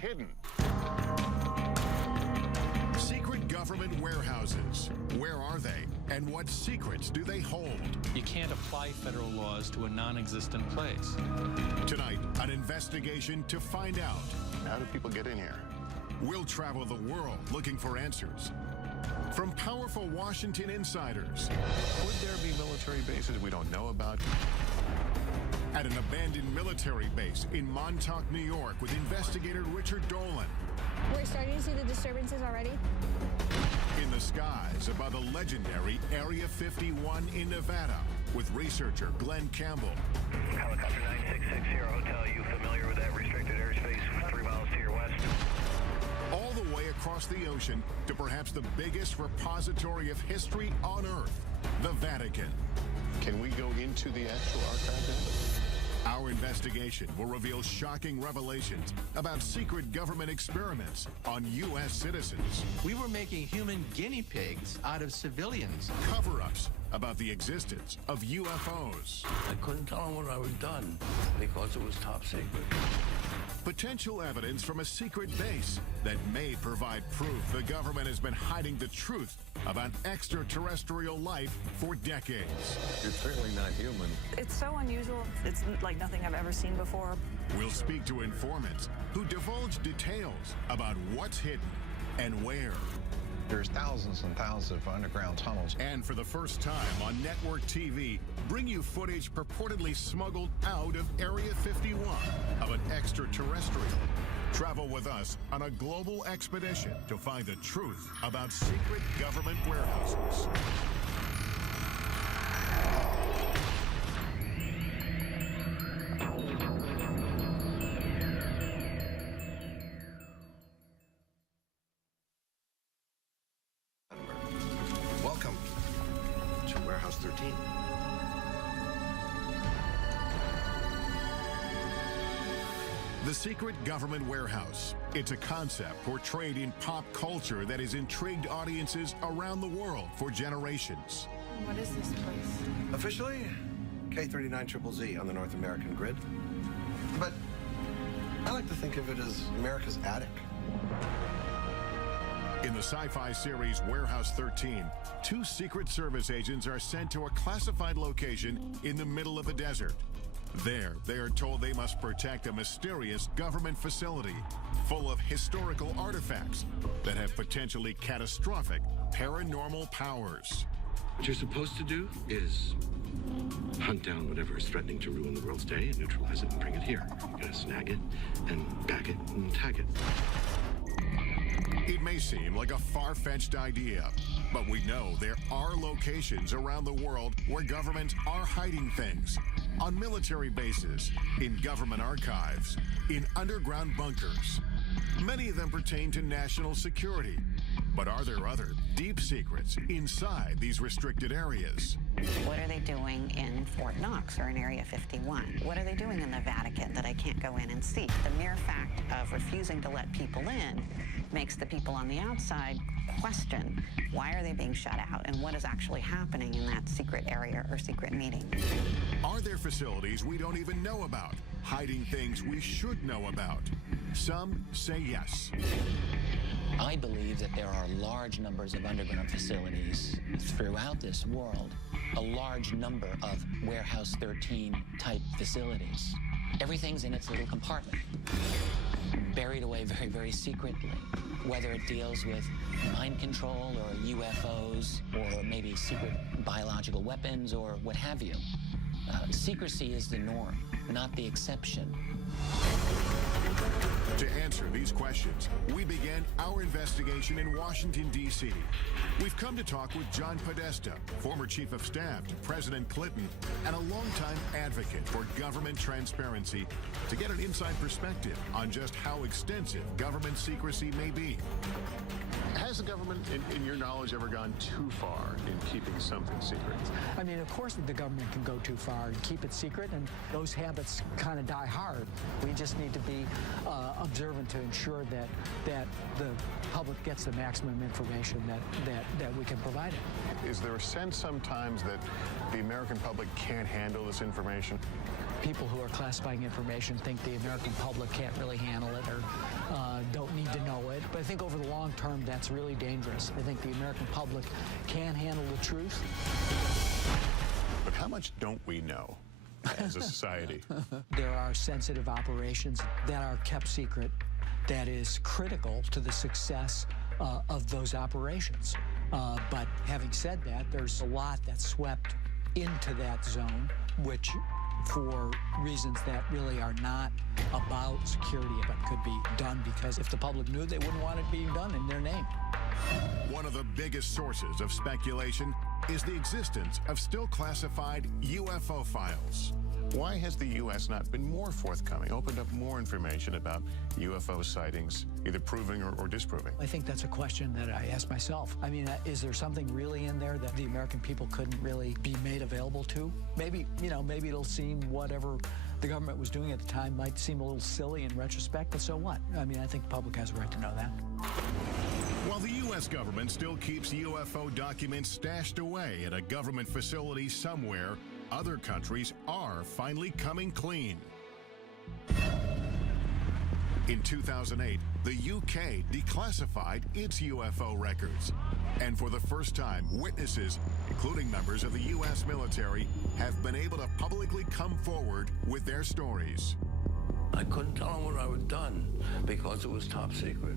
hidden? Secret government warehouses. Where are they? And what secrets do they hold? You can't apply federal laws to a non-existent place. Tonight, an investigation to find out. How do people get in here? We'll travel the world looking for answers. From powerful Washington insiders. Would there be military bases we don't know about? At an abandoned military base in Montauk, New York, with investigator Richard Dolan. We're starting to see the disturbances already. In the skies above the legendary Area 51 in Nevada, with researcher Glenn Campbell. Helicopter 9660 Hotel, you familiar with that restricted airspace 3 miles to your west? All the way across the ocean to perhaps the biggest repository of history on Earth, the Vatican. Can we go into the actual archive then? Our investigation will reveal shocking revelations about secret government experiments on U.S. citizens. We were making human guinea pigs out of civilians. Cover-ups about the existence of UFOs. I couldn't tell them what I was done because it was top secret. Potential evidence from a secret base that may provide proof the government has been hiding the truth about extraterrestrial life for decades. You're certainly not human. It's so unusual. It's like nothing I've ever seen before. We'll speak to informants who divulge details about what's hidden and where. There's thousands and thousands of underground tunnels. And for the first time on network TV, bring you footage purportedly smuggled out of Area 51 of an extraterrestrial. Travel with us on a global expedition to find the truth about secret government warehouses. Welcome to Warehouse 13. The secret government warehouse. It's a concept portrayed in pop culture that has intrigued audiences around the world for generations. What is this place? Officially, K39ZZZ on the North American grid. But I like to think of it as America's attic. In the sci-fi series Warehouse 13, 2 Secret Service agents are sent to a classified location in the middle of the desert. There, they are told they must protect a mysterious government facility full of historical artifacts that have potentially catastrophic paranormal powers. What you're supposed to do is hunt down whatever is threatening to ruin the world's day and neutralize it and bring it here. You gotta snag it and bag it and tag it. It may seem like a far-fetched idea, but we know there are locations around the world where governments are hiding things. On military bases, in government archives, in underground bunkers. Many of them pertain to national security. But are there other deep secrets inside these restricted areas? What are they doing in Fort Knox or in Area 51? What are they doing in the Vatican that I can't go in and see? The mere fact of refusing to let people in makes the people on the outside question why are they being shut out and what is actually happening in that secret area or secret meeting. Are there facilities we don't even know about, hiding things we should know about? Some say yes. I believe that there are large numbers of underground facilities throughout this world, a large number of Warehouse 13 type facilities. Everything's in its little compartment, buried away very, very secretly, whether it deals with mind control or UFOs or maybe secret biological weapons or what have you. Secrecy is the norm, not the exception. To answer these questions, we began our investigation in Washington, D.C. We've come to talk with John Podesta, former chief of staff to President Clinton and a longtime advocate for government transparency, to get an inside perspective on just how extensive government secrecy may be. Has the government, in your knowledge, ever gone too far in keeping something secret? I mean, of course the government can go too far and keep it secret, and those habits kind of die hard. We just need to be observant to ensure that the public gets the maximum information that we can provide it. Is there a sense sometimes that the American public can't handle this information? People who are classifying information think the American public can't really handle it or need to know it. But I think over the long term, that's really dangerous. I think the American public can handle the truth. But how much don't we know as a society? There are sensitive operations that are kept secret that is critical to the success of those operations. But having said that, there's a lot that's swept into that zone, which for reasons that really are not about security, but could be done because if the public knew, they wouldn't want it being done in their name. One of the biggest sources of speculation is the existence of still classified UFO files. Why has the U.S. not been more forthcoming, opened up more information about UFO sightings, either proving or disproving? I think that's a question that I ask myself. I mean, is there something really in there that the American people couldn't really be made available to? Maybe, maybe it'll seem whatever the government was doing at the time might seem a little silly in retrospect, but so what? I mean, I think the public has a right to know that. While the U.S. government still keeps UFO documents stashed away at a government facility somewhere, other countries are finally coming clean. In 2008, the UK declassified its UFO records. And for the first time, witnesses, including members of the U.S. military, have been able to publicly come forward with their stories. I couldn't tell them what I had done because it was top secret.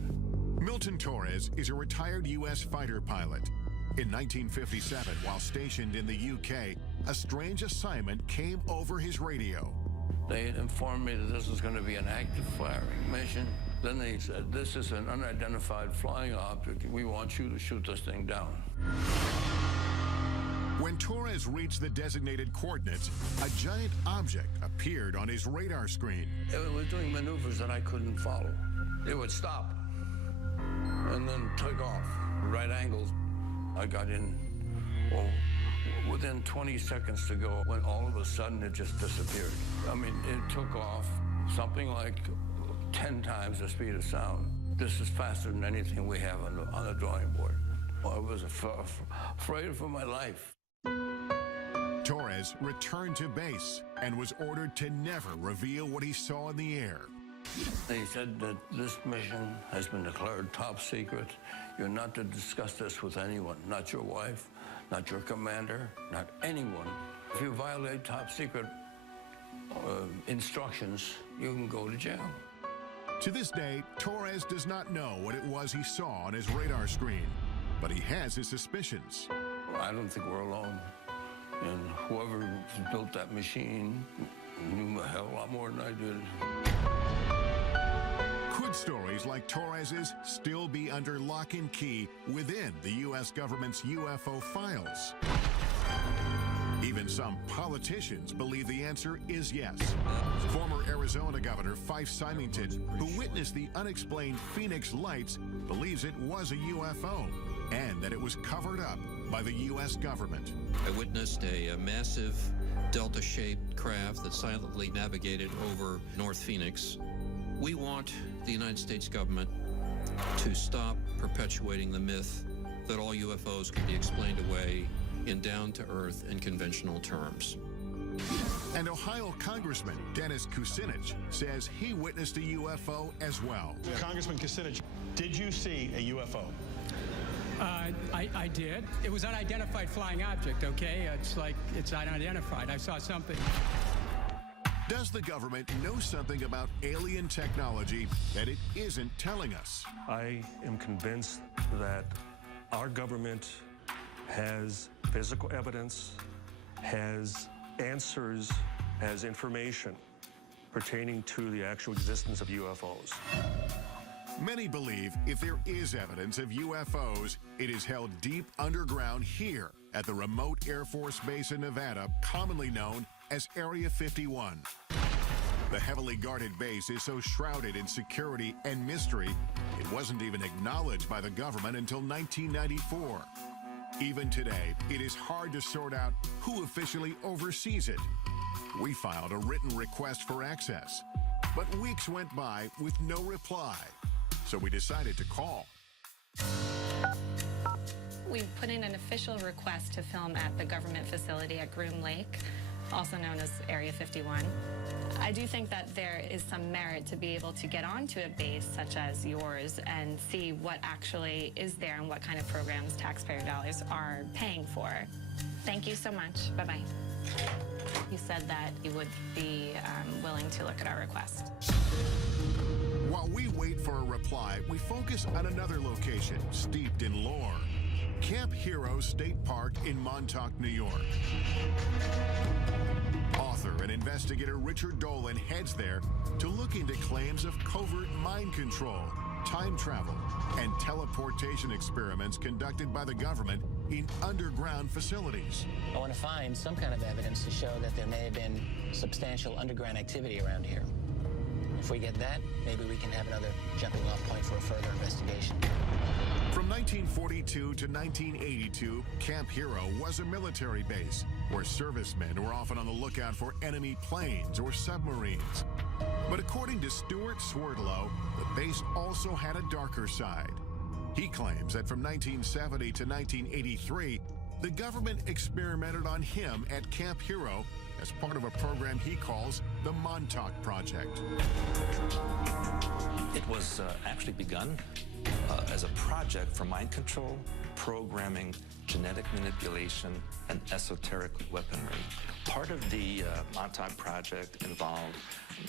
Milton Torres is a retired U.S. fighter pilot. In 1957, while stationed in the UK, a strange assignment came over his radio. They had informed me that this was going to be an active firing mission. Then they said, this is an unidentified flying object. We want you to shoot this thing down. When Torres reached the designated coordinates, a giant object appeared on his radar screen. It was doing maneuvers that I couldn't follow. It would stop and then take off, right angles. I got in, within 20 seconds to go, when all of a sudden it just disappeared. I mean, it took off something like 10 times the speed of sound. This is faster than anything we have on the drawing board. I was afraid for my life. Torres returned to base and was ordered to never reveal what he saw in the air. They said that this mission has been declared top secret. You're not to discuss this with anyone, not your wife, not your commander, not anyone. If you violate top secret instructions, you can go to jail. To this day, Torres does not know what it was he saw on his radar screen, but he has his suspicions. I don't think we're alone. And whoever built that machine knew a hell of a lot more than I did. Could stories like Torres's still be under lock and key within the U.S. government's UFO files? Even some politicians believe the answer is yes. Former Arizona Governor Fife Symington, who witnessed the unexplained Phoenix lights, believes it was a UFO and that it was covered up by the U.S. government. I witnessed a massive delta-shaped craft that silently navigated over North Phoenix. We want the United States government to stop perpetuating the myth that all UFOs can be explained away in down-to-earth and conventional terms. And Ohio Congressman Dennis Kucinich says he witnessed a UFO as well. Congressman Kucinich, did you see a UFO? I did. It was unidentified flying object, okay? It's unidentified. I saw something. Does the government know something about alien technology that it isn't telling us? I am convinced that our government has physical evidence, has answers, has information pertaining to the actual existence of UFOs. Many believe if there is evidence of UFOs, it is held deep underground here at the remote Air Force Base in Nevada, commonly known as Area 51. The heavily guarded base is so shrouded in security and mystery, it wasn't even acknowledged by the government until 1994. Even today, it is hard to sort out who officially oversees it. We filed a written request for access, but weeks went by with no reply, so we decided to call. We put in an official request to film at the government facility at Groom Lake. also known as Area 51. I do think that there is some merit to be able to get onto a base such as yours and see what actually is there and what kind of programs taxpayer dollars are paying for. Thank you so much. Bye-bye. You said that you would be willing to look at our request. While we wait for a reply, we focus on another location steeped in lore. Camp Hero State Park in Montauk, New York. Author and investigator Richard Dolan heads there to look into claims of covert mind control, time travel, and teleportation experiments conducted by the government in underground facilities. I want to find some kind of evidence to show that there may have been substantial underground activity around here. If we get that, maybe we can have another jumping off point for a further investigation. From 1942 to 1982, Camp Hero was a military base where servicemen were often on the lookout for enemy planes or submarines. But according to Stuart Swerdlow, the base also had a darker side. He claims that from 1970 to 1983, the government experimented on him at Camp Hero as part of a program he calls the Montauk Project. It was actually begun as a project for mind control, programming, genetic manipulation, and esoteric weaponry. Part of the Montauk Project involved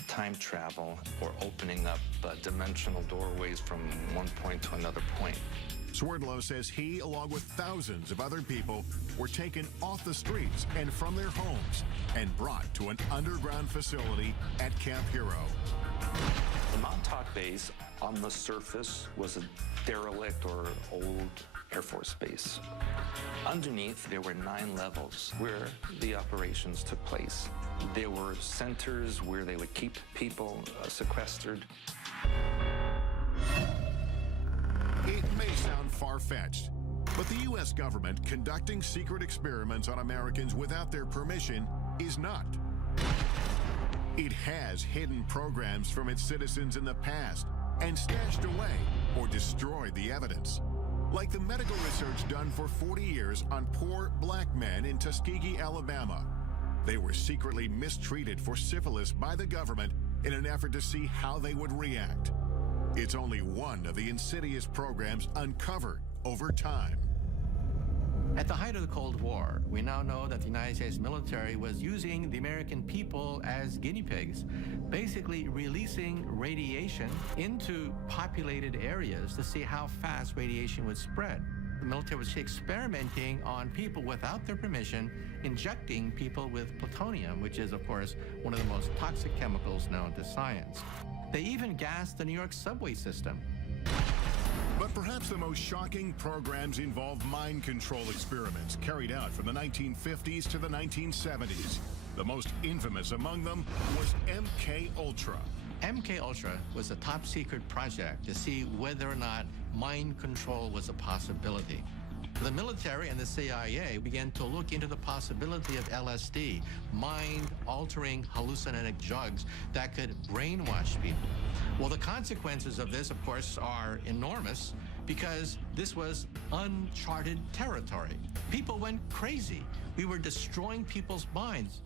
time travel or opening up dimensional doorways from one point to another point. Swerdlow says he, along with thousands of other people, were taken off the streets and from their homes and brought to an underground facility at Camp Hero. The Montauk base on the surface was a derelict or old Air Force base. Underneath, there were 9 levels where the operations took place. There were centers where they would keep people sequestered. It may sound far-fetched, but the U.S. government conducting secret experiments on Americans without their permission is not. It has hidden programs from its citizens in the past and stashed away or destroyed the evidence. Like the medical research done for 40 years on poor black men in Tuskegee, Alabama. They were secretly mistreated for syphilis by the government in an effort to see how they would react. It's only one of the insidious programs uncovered over time. At the height of the Cold War, we now know that the United States military was using the American people as guinea pigs, basically releasing radiation into populated areas to see how fast radiation would spread. The military was experimenting on people without their permission, injecting people with plutonium, which is, of course, one of the most toxic chemicals known to science. They even gassed the New York subway system. But perhaps the most shocking programs involved mind control experiments carried out from the 1950s to the 1970s. The most infamous among them was MK Ultra. MK Ultra was a top secret project to see whether or not mind control was a possibility. The military and the CIA began to look into the possibility of LSD, mind-altering hallucinogenic drugs that could brainwash people. Well, the consequences of this, of course, are enormous because this was uncharted territory. People went crazy. We were destroying people's minds.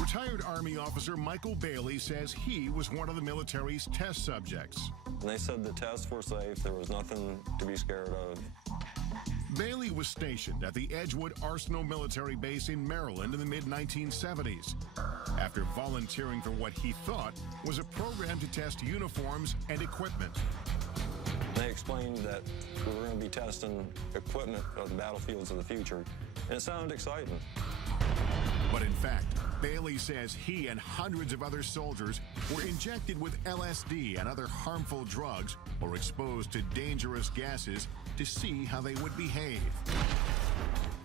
Retired Army officer Michael Bailey says he was one of the military's test subjects. They said the tests were safe. There was nothing to be scared of. Bailey was stationed at the Edgewood Arsenal military base in Maryland in the mid-1970s after volunteering for what he thought was a program to test uniforms and equipment. They explained that we were going to be testing equipment of the battlefields of the future, and it sounded exciting. But in fact, Bailey says he and hundreds of other soldiers were injected with LSD and other harmful drugs or exposed to dangerous gases to see how they would behave.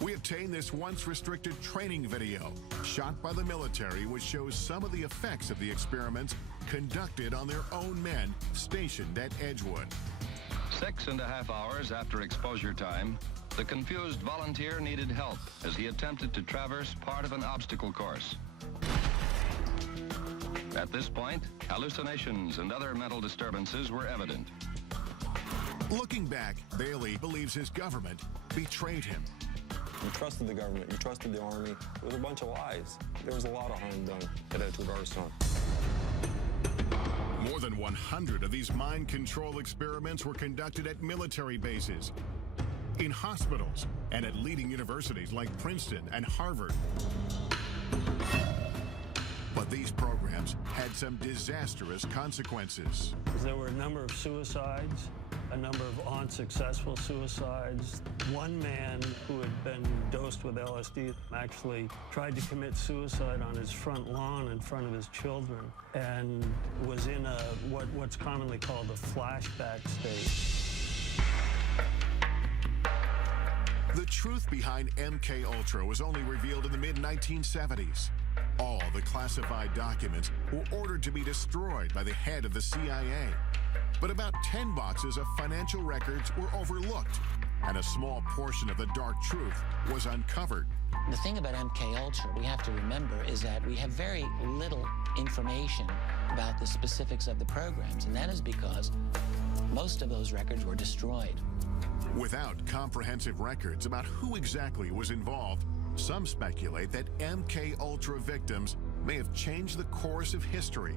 We obtained this once restricted training video shot by the military, which shows some of the effects of the experiments conducted on their own men stationed at Edgewood. 6.5 hours after exposure time, the confused volunteer needed help as he attempted to traverse part of an obstacle course. At this point, hallucinations and other mental disturbances were evident. Looking back, Bailey believes his government betrayed him. You trusted the government, you trusted the Army. It was a bunch of lies. There was a lot of harm done at Edgewood Arsenal. More than 100 of these mind control experiments were conducted at military bases, in hospitals, and at leading universities like Princeton and Harvard. But these programs had some disastrous consequences. There were a number of suicides, a number of unsuccessful suicides. One man who had been dosed with LSD actually tried to commit suicide on his front lawn in front of his children and was in a what's commonly called a flashback state. The truth behind MK Ultra was only revealed in the mid-1970s. All the classified documents were ordered to be destroyed by the head of the CIA. But about 10 boxes of financial records were overlooked, and a small portion of the dark truth was uncovered. The thing about MK Ultra we have to remember is that we have very little information about the specifics of the programs, and that is because most of those records were destroyed. Without comprehensive records about who exactly was involved, some speculate that MK Ultra victims may have changed the course of history.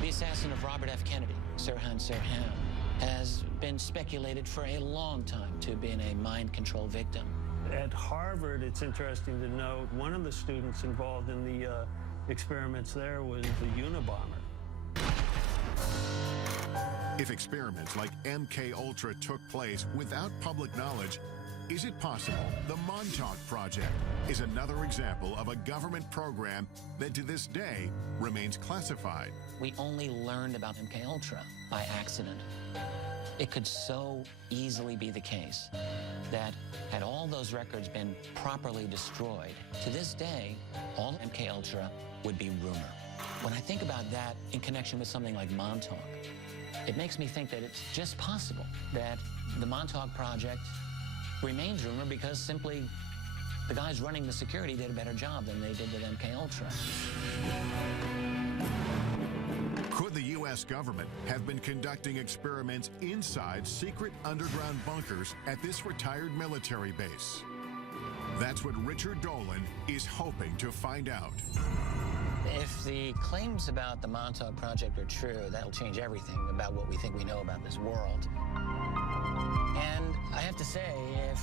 The assassin of Robert F. Kennedy, Sirhan Sirhan, has been speculated for a long time to have been a mind control victim. At Harvard, it's interesting to note, one of the students involved in the experiments there was the Unabomber. If experiments like MK Ultra took place without public knowledge, is it possible the Montauk Project is another example of a government program that to this day remains classified? We only learned about MK Ultra by accident. It could so easily be the case that had all those records been properly destroyed, to this day, all MK Ultra would be rumor. When I think about that in connection with something like Montauk, it makes me think that it's just possible that the Montauk Project remains rumor because simply the guys running the security did a better job than they did with MK Ultra. Could the U.S. government have been conducting experiments inside secret underground bunkers at this retired military base? That's what Richard Dolan is hoping to find out. If the claims about the Montauk Project are true, that'll change everything about what we think we know about this world. And I have to say, if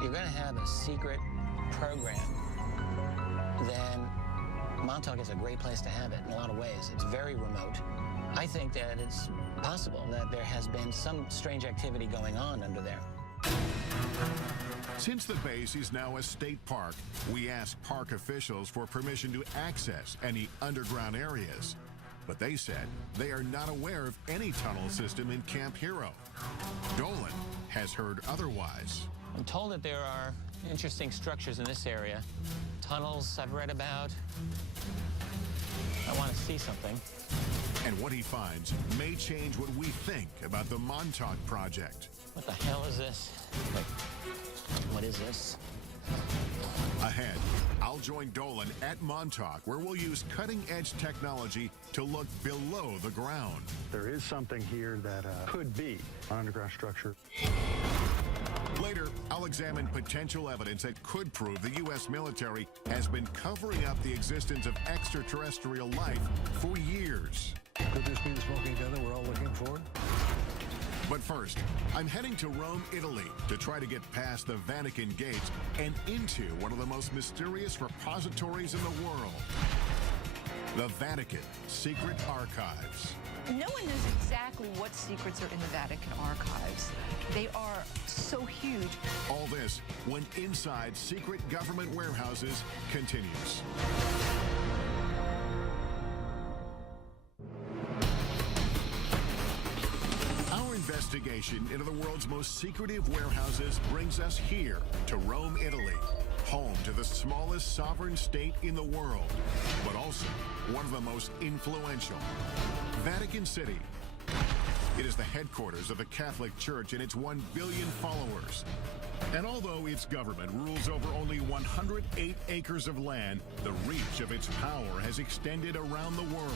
you're going to have a secret program, then Montauk is a great place to have it in a lot of ways. It's very remote. I think that it's possible that there has been some strange activity going on under there. Since the base is now a state park, we asked park officials for permission to access any underground areas. But they said they are not aware of any tunnel system in Camp Hero. Dolan has heard otherwise. I'm told that there are interesting structures in this area. Tunnels I've read about. I want to see something. And what he finds may change what we think about the Montauk Project. What the hell is this? What is this? Ahead, I'll join Dolan at Montauk, where we'll use cutting-edge technology to look below the ground. There is something here that could be an underground structure. Later, I'll examine potential evidence that could prove the U.S. military has been covering up the existence of extraterrestrial life for years. Could this be the smoking gun that we're all looking for? But first, I'm heading to Rome, Italy, to try to get past the Vatican gates and into one of the most mysterious repositories in the world, the Vatican Secret Archives. No one knows exactly what secrets are in the Vatican archives. They are so huge. All this when Inside Secret Government Warehouses continues. Our investigation into the world's most secretive warehouses brings us here to Rome, Italy, home to the smallest sovereign state in the world, but also one of the most influential, Vatican City. It is the headquarters of the Catholic Church and its 1 billion followers. And although its government rules over only 108 acres of land, the reach of its power has extended around the world.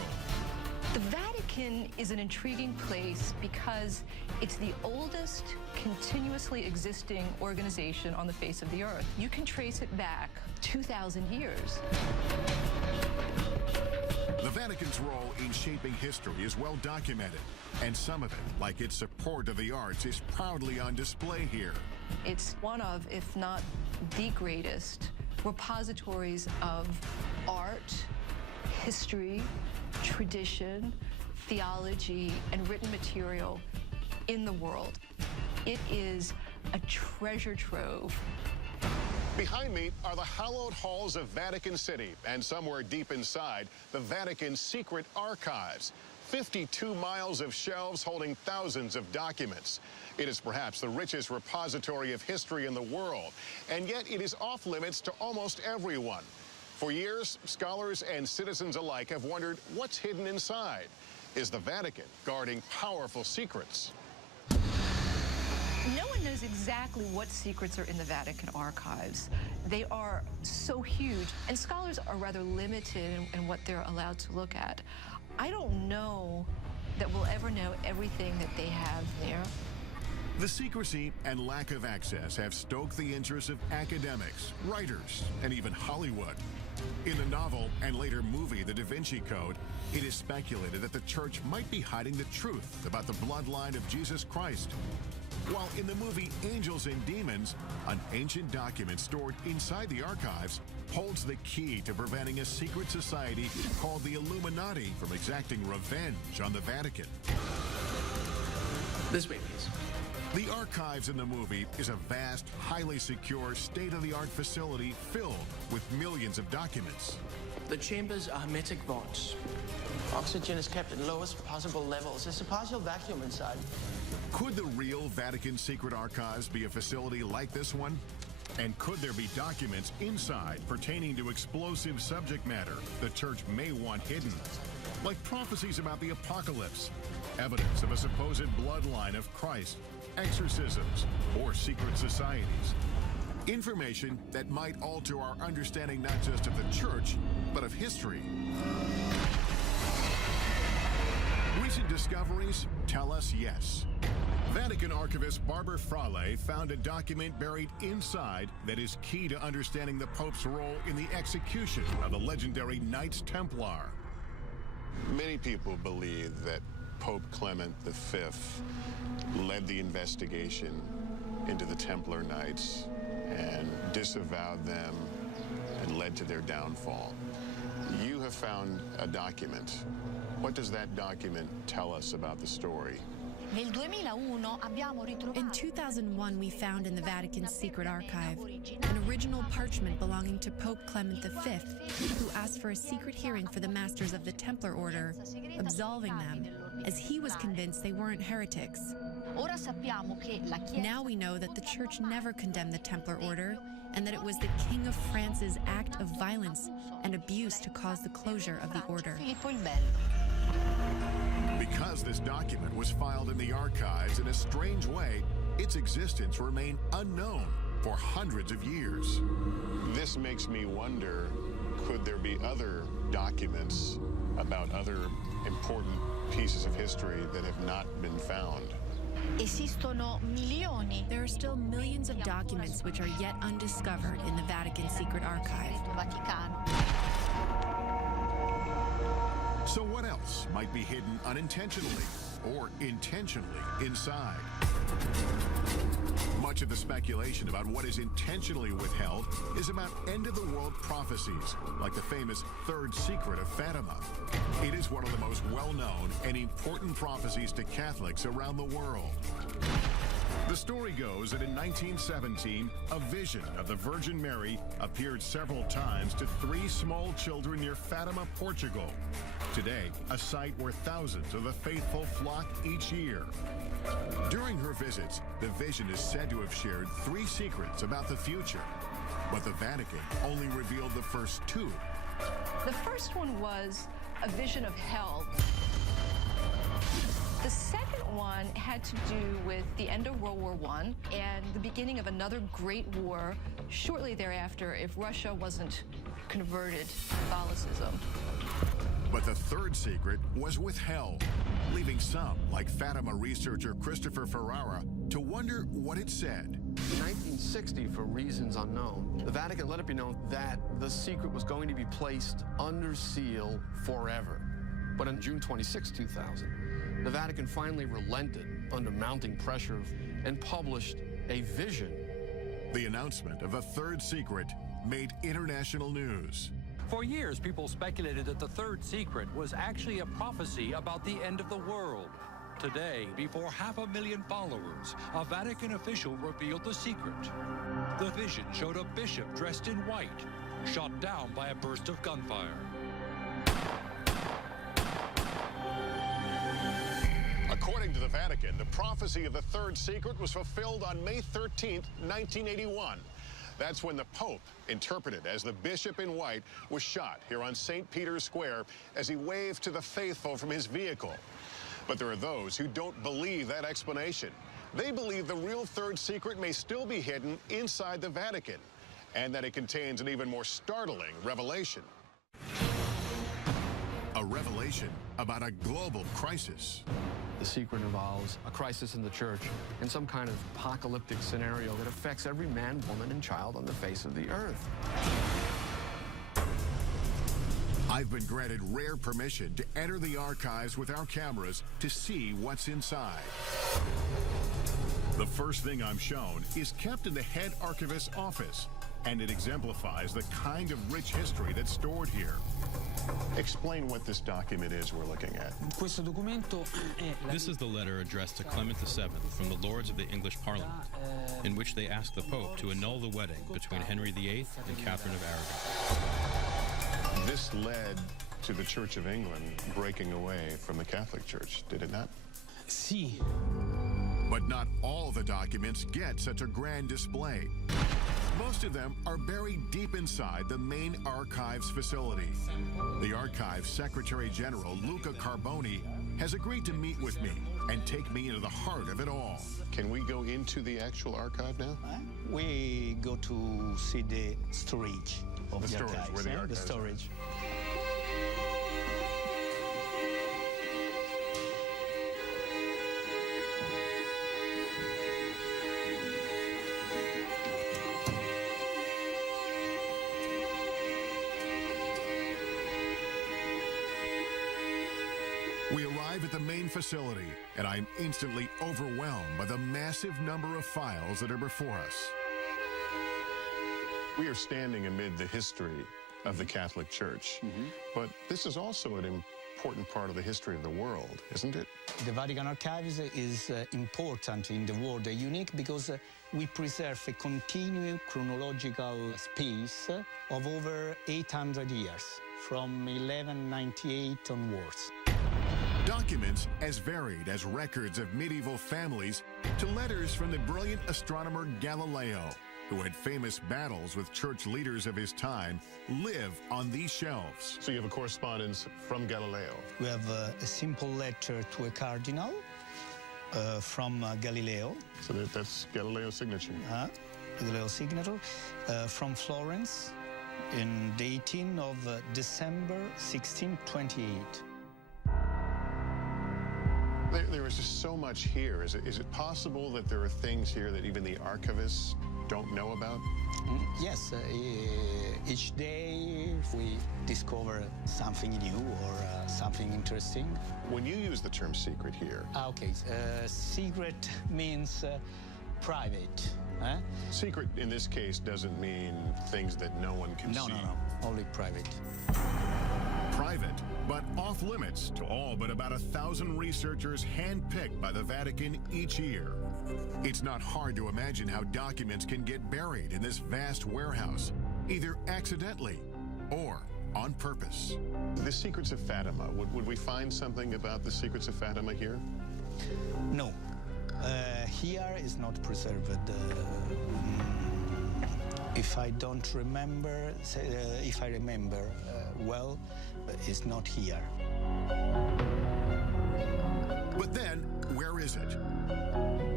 The Vatican is an intriguing place because it's the oldest continuously existing organization on the face of the earth. You can trace it back 2,000 years. The Vatican's role in shaping history is well documented, and some of it, like its support of the arts, is proudly on display here. It's one of, if not the greatest, repositories of art, history, tradition, theology, and written material in the world. It is a treasure trove. Behind me are the hallowed halls of Vatican City, and somewhere deep inside, the Vatican's secret archives. 52 miles of shelves holding thousands of documents. It is perhaps the richest repository of history in the world, and yet it is off limits to almost everyone. For years, scholars and citizens alike have wondered what's hidden inside. Is the Vatican guarding powerful secrets? No one knows exactly what secrets are in the Vatican archives. They are so huge, and scholars are rather limited in what they're allowed to look at. I don't know that we'll ever know everything that they have there. The secrecy and lack of access have stoked the interest of academics, writers, and even Hollywood. In the novel and later movie, The Da Vinci Code, it is speculated that the church might be hiding the truth about the bloodline of Jesus Christ. While in the movie Angels and Demons, an ancient document stored inside the archives holds the key to preventing a secret society called the Illuminati from exacting revenge on the Vatican. This way, please. The archives in the movie is a vast, highly secure, state-of-the-art facility filled with millions of documents. The chambers are hermetic vaults. Oxygen is kept at lowest possible levels. There's a partial vacuum inside. Could the real Vatican secret archives be a facility like this one? And could there be documents inside pertaining to explosive subject matter the church may want hidden? Like prophecies about the apocalypse, evidence of a supposed bloodline of Christ, exorcisms, or secret societies. Information that might alter our understanding not just of the church, but of history. Recent discoveries tell us yes. Vatican archivist Barbara Frale found a document buried inside that is key to understanding the Pope's role in the execution of the legendary Knights Templar. Many people believe that Pope Clement V led the investigation into the Templar Knights and disavowed them and led to their downfall. You have found a document. What does that document tell us about the story? In 2001, we found in the Vatican's secret archive an original parchment belonging to Pope Clement V, who asked for a secret hearing for the masters of the Templar Order, absolving them, as he was convinced they weren't heretics. Now we know that the Church never condemned the Templar Order, and that it was the King of France's act of violence and abuse to cause the closure of the order. Because this document was filed in the archives in a strange way, its existence remained unknown for hundreds of years. This makes me wonder, could there be other documents about other important pieces of history that have not been found? There are still millions of documents which are yet undiscovered in the Vatican secret archive. So what else might be hidden unintentionally or intentionally inside? Much of the speculation about what is intentionally withheld is about end-of-the-world prophecies, like the famous Third Secret of Fatima. It is one of the most well-known and important prophecies to Catholics around the world. The story goes that in 1917, a vision of the Virgin Mary appeared several times to 3 small children near Fatima, Portugal. Today, a site where thousands of the faithful flock each year. During her visits, the vision is said to have shared 3 secrets about the future, but the Vatican only revealed the first 2. The first one was a vision of hell. The second one had to do with the end of World War I and the beginning of another great war shortly thereafter if Russia wasn't converted to Catholicism. But the third secret was withheld, leaving some, like Fatima researcher Christopher Ferrara, to wonder what it said. In 1960, for reasons unknown, the Vatican let it be known that the secret was going to be placed under seal forever. But on June 26, 2000, the Vatican finally relented under mounting pressure and published a vision. The announcement of a third secret made international news. For years, people speculated that the third secret was actually a prophecy about the end of the world. Today, before 500,000 followers, a Vatican official revealed the secret. The vision showed a bishop dressed in white, shot down by a burst of gunfire. According to the Vatican, the prophecy of the third secret was fulfilled on May 13, 1981. That's when the Pope, interpreted as the bishop in white, was shot here on St. Peter's Square as he waved to the faithful from his vehicle. But there are those who don't believe that explanation. They believe the real third secret may still be hidden inside the Vatican, and that it contains an even more startling revelation. A revelation about a global crisis. The secret involves a crisis in the church and some kind of apocalyptic scenario that affects every man, woman, and child on the face of the earth. I've been granted rare permission to enter the archives with our cameras to see what's inside. The first thing I'm shown is kept in the head archivist's office, and it exemplifies the kind of rich history that's stored here. Explain what this document is we're looking at. This is the letter addressed to Clement VII from the Lords of the English Parliament, in which they ask the Pope to annul the wedding between Henry VIII and Catherine of Aragon. This led to the Church of England breaking away from the Catholic Church, did it not? Si. But not all the documents get such a grand display. Most of them are buried deep inside the main archives facility. The Archives Secretary General, Luca Carboni, has agreed to meet with me and take me into the heart of it all. Can we go into the actual archive now? We go to see the storage of the storage, archives. where the archives the storage. We arrive at the main facility, and I'm instantly overwhelmed by the massive number of files that are before us. We are standing amid the history of the Catholic Church, but this is also an important part of the history of the world, isn't it? The Vatican Archives is important in the world, unique because we preserve a continuous chronological space of over 800 years, from 1198 onwards. Documents as varied as records of medieval families to letters from the brilliant astronomer Galileo, who had famous battles with church leaders of his time, live on these shelves. So you have a correspondence from Galileo. We have a simple letter to a cardinal from Galileo. So that's Galileo's signature. Galileo's signature from Florence in the 18th of December 1628. There is just so much here. Is it possible that there are things here that even the archivists don't know about? Yes, each day we discover something new or something interesting. When you use the term secret here... Okay, secret means private. Secret in this case doesn't mean things that no one can see. No, only private. Private, but off limits to all but about 1,000 researchers handpicked by the Vatican each year. It's not hard to imagine how documents can get buried in this vast warehouse, either accidentally or on purpose. The Secrets of Fatima, would we find something about the Secrets of Fatima here? No. Here is not preserved. If I don't remember, if I remember well, it's not here. But then, where is it?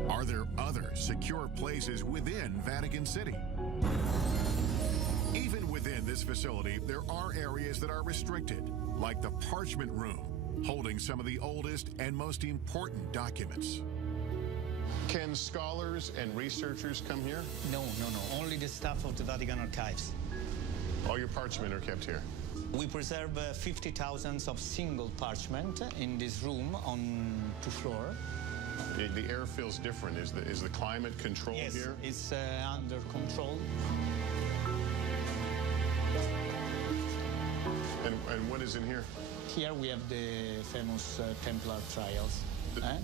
Are there other secure places within Vatican City? Even with within this facility, there are areas that are restricted, like the parchment room, holding some of the oldest and most important documents. Can scholars and researchers come here? No. Only the staff of the Vatican Archives. All your parchment are kept here? We preserve 50,000 of single parchment in this room on 2 floors. The air feels different. Is the climate controlled here? Yes, it's under control. And what is in here? Here we have the famous Templar trials.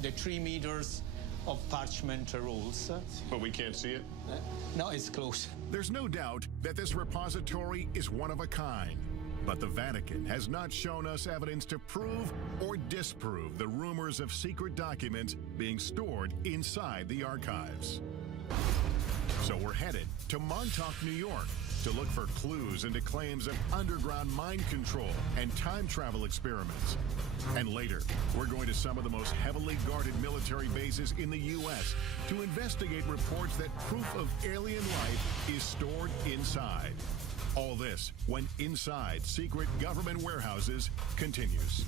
The 3 meters of parchment rolls. But we can't see it? No, it's close. There's no doubt that this repository is one of a kind. But the Vatican has not shown us evidence to prove or disprove the rumors of secret documents being stored inside the archives. So we're headed to Montauk, New York, to look for clues into claims of underground mind control and time travel experiments. And later, we're going to some of the most heavily guarded military bases in the U.S. to investigate reports that proof of alien life is stored inside. All this when Inside Secret Government Warehouses continues.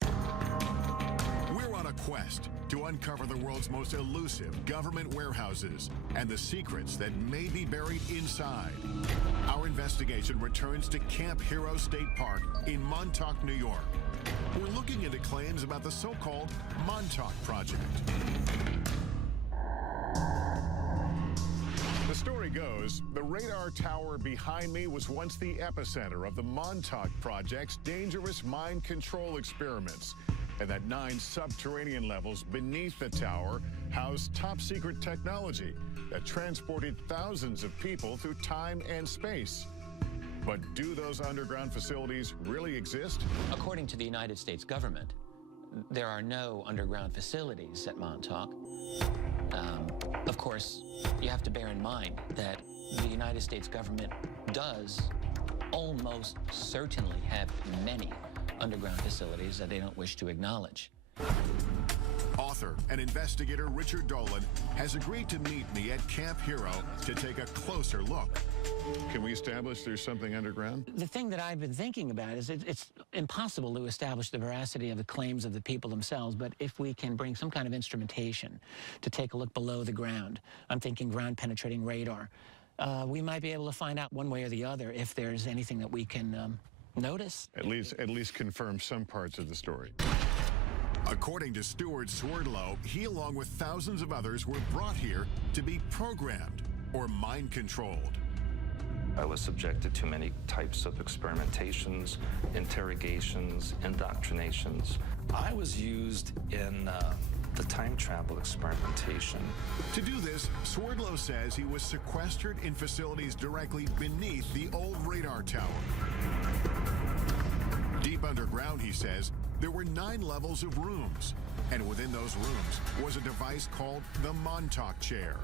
We're on a quest to uncover the world's most elusive government warehouses and the secrets that may be buried inside. Our investigation returns to Camp Hero State Park in Montauk, New York. We're looking into claims about the so-called Montauk Project. The story goes, the radar tower behind me was once the epicenter of the Montauk Project's dangerous mind control experiments, and that 9 subterranean levels beneath the tower housed top-secret technology that transported thousands of people through time and space. But do those underground facilities really exist? According to the United States government, there are no underground facilities at Montauk. Of course, you have to bear in mind that the United States government does almost certainly have many underground facilities that they don't wish to acknowledge. Author and investigator Richard Dolan has agreed to meet me at Camp Hero to take a closer look. Can we establish there's something underground? The thing that I've been thinking about is it's impossible to establish the veracity of the claims of the people themselves, but if we can bring some kind of instrumentation to take a look below the ground, I'm thinking ground-penetrating radar, we might be able to find out one way or the other if there's anything that we can notice. At least confirm some parts of the story. According to Stuart Swerdlow, he, along with thousands of others, were brought here to be programmed or mind-controlled. I was subjected to many types of experimentations, interrogations, indoctrinations. I was used in the time travel experimentation. To do this, Swerdlow says he was sequestered in facilities directly beneath the old radar tower. Deep underground, he says, there were 9 levels of rooms, and within those rooms was a device called the Montauk chair.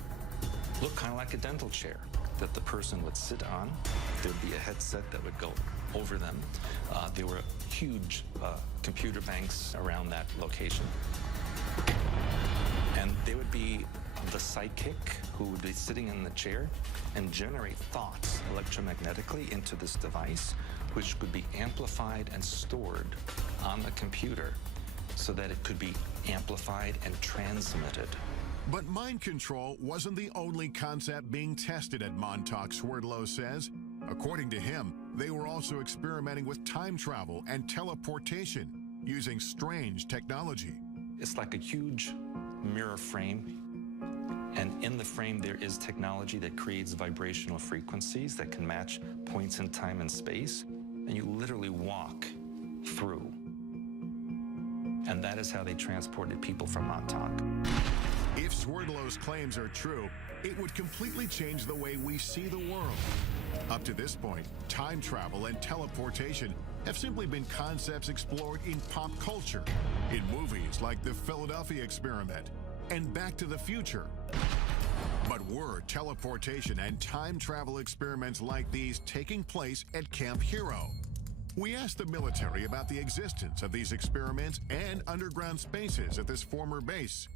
Looked kind of like a dental chair that the person would sit on. There'd be a headset that would go over them. There were huge computer banks around that location. And there would be the psychic who would be sitting in the chair and generate thoughts electromagnetically into this device, which could be amplified and stored on the computer so that it could be amplified and transmitted. But mind control wasn't the only concept being tested at Montauk, Swerdlow says. According to him, they were also experimenting with time travel and teleportation using strange technology. It's like a huge mirror frame, and in the frame there is technology that creates vibrational frequencies that can match points in time and space, and you literally walk through. And that is how they transported people from Montauk. If Swerdlow's claims are true, it would completely change the way we see the world. Up to this point, time travel and teleportation have simply been concepts explored in pop culture, in movies like the Philadelphia Experiment and Back to the Future. But were teleportation and time travel experiments like these taking place at Camp Hero? We asked the military about the existence of these experiments and underground spaces at this former base.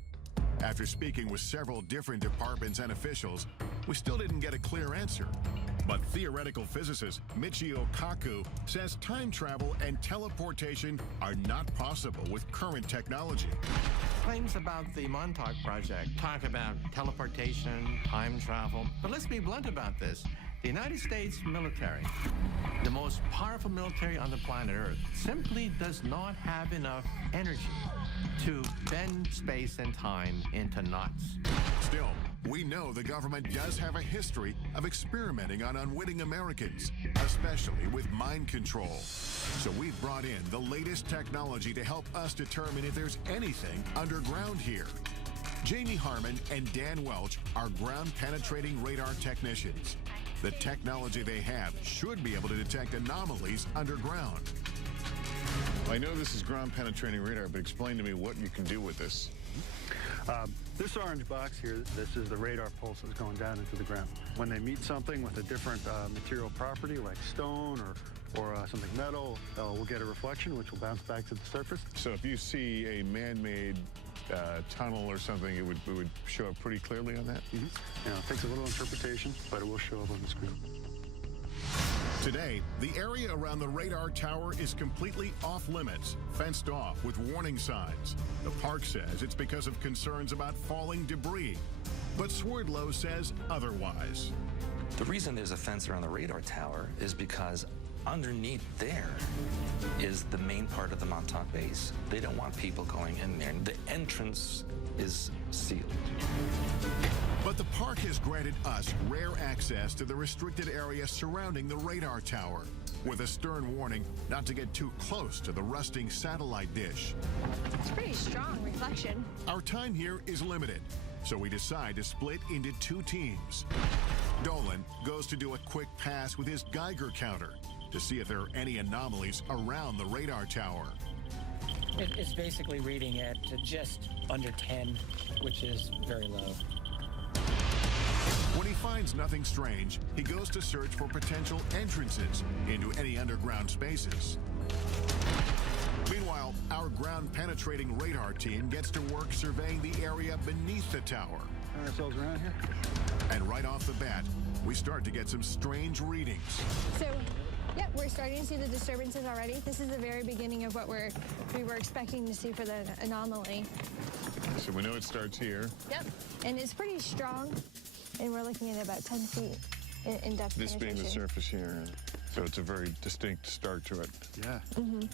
After speaking with several different departments and officials, we still didn't get a clear answer. But theoretical physicist Michio Kaku says time travel and teleportation are not possible with current technology. Claims about the Montauk Project talk about teleportation, time travel. But let's be blunt about this. The United States military, the most powerful military on the planet Earth, simply does not have enough energy to bend space and time into knots. Still, we know the government does have a history of experimenting on unwitting Americans, especially with mind control. So we've brought in the latest technology to help us determine if there's anything underground here. Jamie Harmon and Dan Welch are ground-penetrating radar technicians. The technology they have should be able to detect anomalies underground. I know this is ground-penetrating radar, but explain to me what you can do with this. This orange box here, this is the radar pulses going down into the ground. When they meet something with a different material property, like stone or something metal, we'll get a reflection, which will bounce back to the surface. So if you see a man-made tunnel or something, it would show up pretty clearly on that? Mm-hmm. You know, it takes a little interpretation, but it will show up on the screen. Today, the area around the radar tower is completely off-limits, fenced off with warning signs. The park says it's because of concerns about falling debris, but Swerdlow says otherwise. The reason there's a fence around the radar tower is because underneath there is the main part of the Montauk base. They don't want people going in there. The entrance is sealed. But the park has granted us rare access to the restricted area surrounding the radar tower, with a stern warning not to get too close to the rusting satellite dish. It's pretty strong reflection. Our time here is limited, so we decide to split into two teams. Dolan goes to do a quick pass with his Geiger counter to see if there are any anomalies around the radar tower. It's basically reading at just under 10, which is very low. When he finds nothing strange, he goes to search for potential entrances into any underground spaces. Meanwhile, our ground-penetrating radar team gets to work surveying the area beneath the tower. Turn ourselves around here. And right off the bat, we start to get some strange readings. So, yep, we're starting to see the disturbances already. This is the very beginning of what we were expecting to see for the anomaly. So we know it starts here. Yep, and it's pretty strong, and we're looking at about 10 feet in depth. This being the surface here, so it's a very distinct start to it. Yeah. Mm-hmm.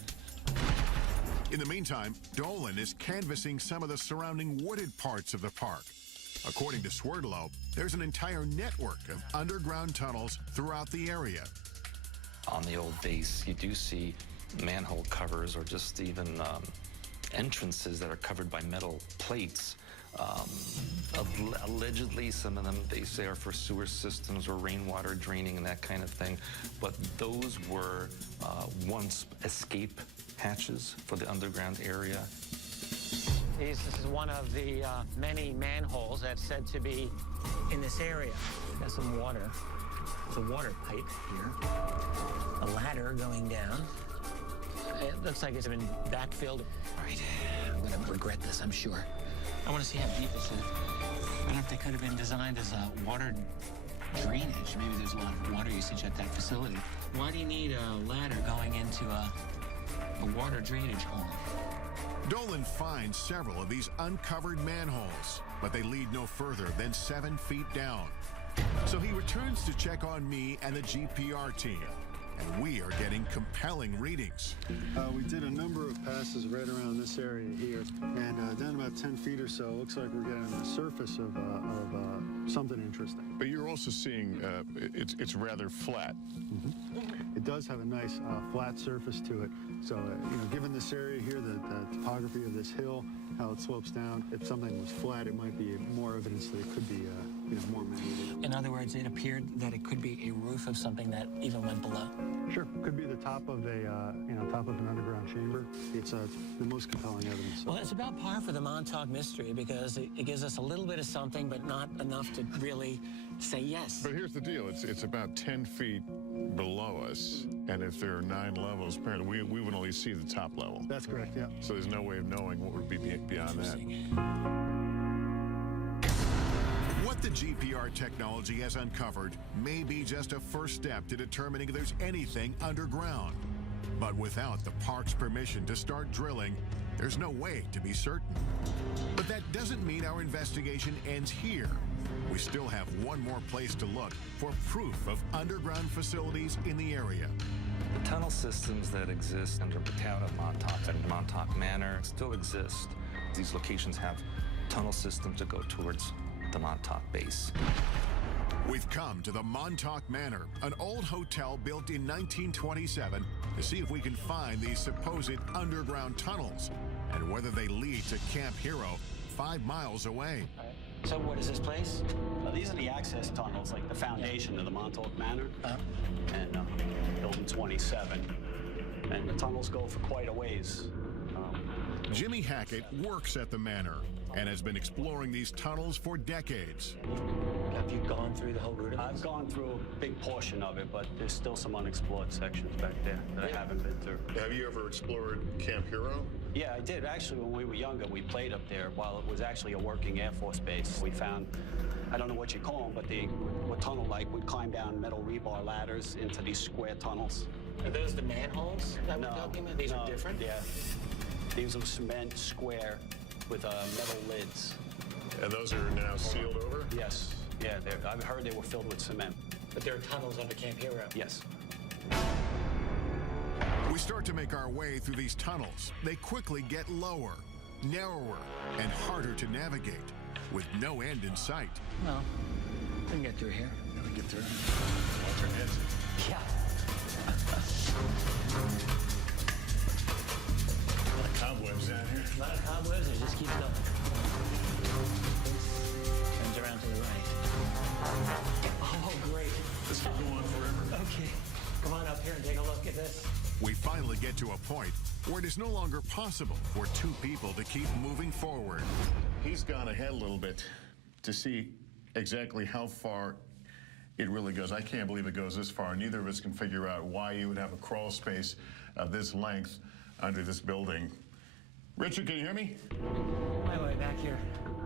In the meantime, Dolan is canvassing some of the surrounding wooded parts of the park. According to Swerdlow, there's an entire network of underground tunnels throughout the area. On the old base, you do see manhole covers or just even entrances that are covered by metal plates. Allegedly, some of them, they say, are for sewer systems or rainwater draining and that kind of thing. But those were once escape hatches for the underground area. This is one of the many manholes that's said to be in this area. Got some water. There's a water pipe here. A ladder going down. It looks like it's been backfilled. All right, I'm going to regret this, I'm sure. I want to see how deep it's in. I don't know if they could have been designed as a water drainage. Maybe there's a lot of water usage at that facility. Why do you need a ladder going into a water drainage hole? Dolan finds several of these uncovered manholes, but they lead no further than 7 feet down. So he returns to check on me and the GPR team, and we are getting compelling readings. We did a number of passes right around this area here, and down about 10 feet or so, it looks like we're getting the surface of something interesting. But you're also seeing it's rather flat. Mm-hmm. It does have a nice flat surface to it. So, given this area here, the topography of this hill, how it slopes down, if something was flat, it might be more evidence that it could be, more man-made. In other words, it appeared that it could be a roof of something that even went below. Sure, could be the top of a, top of an underground chamber. It's the most compelling evidence. Well, it's about par for the Montauk mystery because it gives us a little bit of something, but not enough to really say yes. But here's the deal: it's about 10 feet below us, and if there are 9 levels, apparently we would only see the top level. That's correct. Yeah. So there's no way of knowing what would be beyond that. GPR technology has uncovered may be just a first step to determining if there's anything underground. But without the park's permission to start drilling, there's no way to be certain. But that doesn't mean our investigation ends here. We still have one more place to look for proof of underground facilities in the area. The tunnel systems that exist under the town of Montauk and Montauk Manor still exist. These locations have tunnel systems that go towards the Montauk base. We've come to the Montauk Manor, an old hotel built in 1927, to see if we can find these supposed underground tunnels and whether they lead to Camp Hero 5 miles away. So what is this place? These are the access tunnels, like the foundation of the Montauk Manor and building 27. And the tunnels go for quite a ways. Jimmy Hackett works at the manor and has been exploring these tunnels for decades. Have you gone through the whole route of I've gone through a big portion of it, but there's still some unexplored sections back there that I haven't been through. Have you ever explored Camp Hero? Yeah, I did. Actually, when we were younger, we played up there while it was actually a working Air Force base. We found, I don't know what you call them, but they were tunnel-like. We'd climb down metal rebar ladders into these square tunnels. Are those the manholes that we're talking about? These are different? Yeah. These are cement square with metal lids. And those are now sealed over? Yes. Yeah, I've heard they were filled with cement. But there are tunnels under Camp Hero? Yes. We start to make our way through these tunnels. They quickly get lower, narrower, and harder to navigate, with no end in sight. No, we can get through here. We can get through. Alternate. Yeah. A lot of cobwebs down here. A lot of cobwebs, it just keeps going. Turns around to the right. Oh, great. This could go on forever. Okay, come on up here and take a look at this. We finally get to a point where it is no longer possible for two people to keep moving forward. He's gone ahead a little bit to see exactly how far it really goes. I can't believe it goes this far. Neither of us can figure out why you would have a crawl space of this length under this building. Richard, can you hear me? My way back here.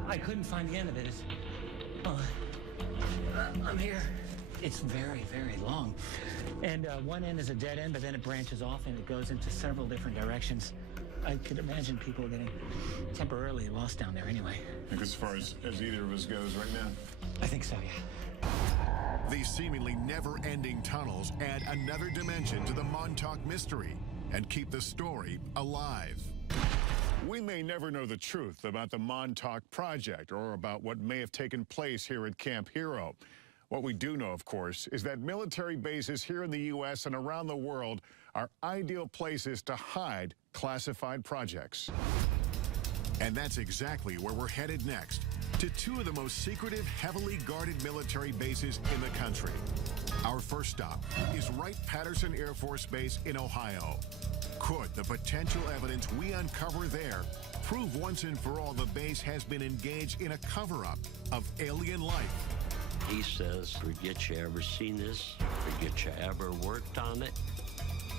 I couldn't find the end of it. I'm here. It's very, very long. And one end is a dead end, but then it branches off and it goes into several different directions. I could imagine people getting temporarily lost down there anyway. I think as far as either of us goes right now? I think so, yeah. These seemingly never-ending tunnels add another dimension to the Montauk mystery and keep the story alive. We may never know the truth about the Montauk Project or about what may have taken place here at Camp Hero. What we do know, of course, is that military bases here in the U.S. and around the world are ideal places to hide classified projects. And that's exactly where we're headed next, to two of the most secretive, heavily guarded military bases in the country. Our first stop is Wright-Patterson Air Force Base in Ohio. Could the potential evidence we uncover there prove once and for all the base has been engaged in a cover-up of alien life? He says, forget you ever seen this, forget you ever worked on it,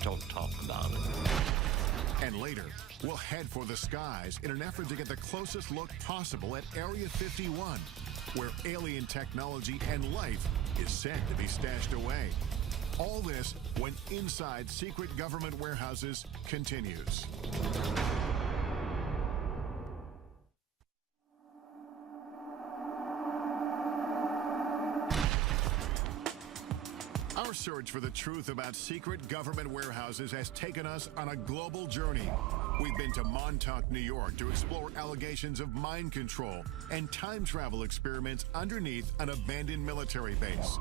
don't talk about it. And later, we'll head for the skies in an effort to get the closest look possible at Area 51, where alien technology and life is said to be stashed away. All this when Inside Secret Government Warehouses continues. Our search for the truth about secret government warehouses has taken us on a global journey. We've been to Montauk, New York to explore allegations of mind control and time travel experiments underneath an abandoned military base.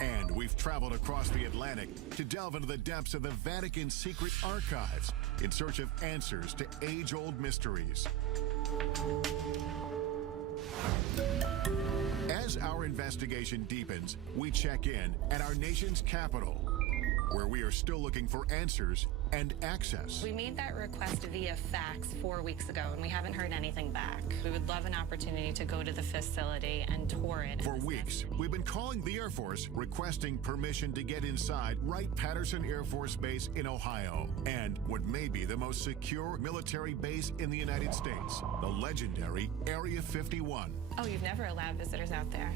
And we've traveled across the Atlantic to delve into the depths of the Vatican's secret archives in search of answers to age-old mysteries. As our investigation deepens, we check in at our nation's capital, where we are still looking for answers and access. We made that request via fax 4 weeks ago, and we haven't heard anything back. We would love an opportunity to go to the facility and tour it. For weeks, we've been calling the Air Force requesting permission to get inside Wright-Patterson Air Force Base in Ohio and what may be the most secure military base in the United States, the legendary Area 51. Oh, you've never allowed visitors out there?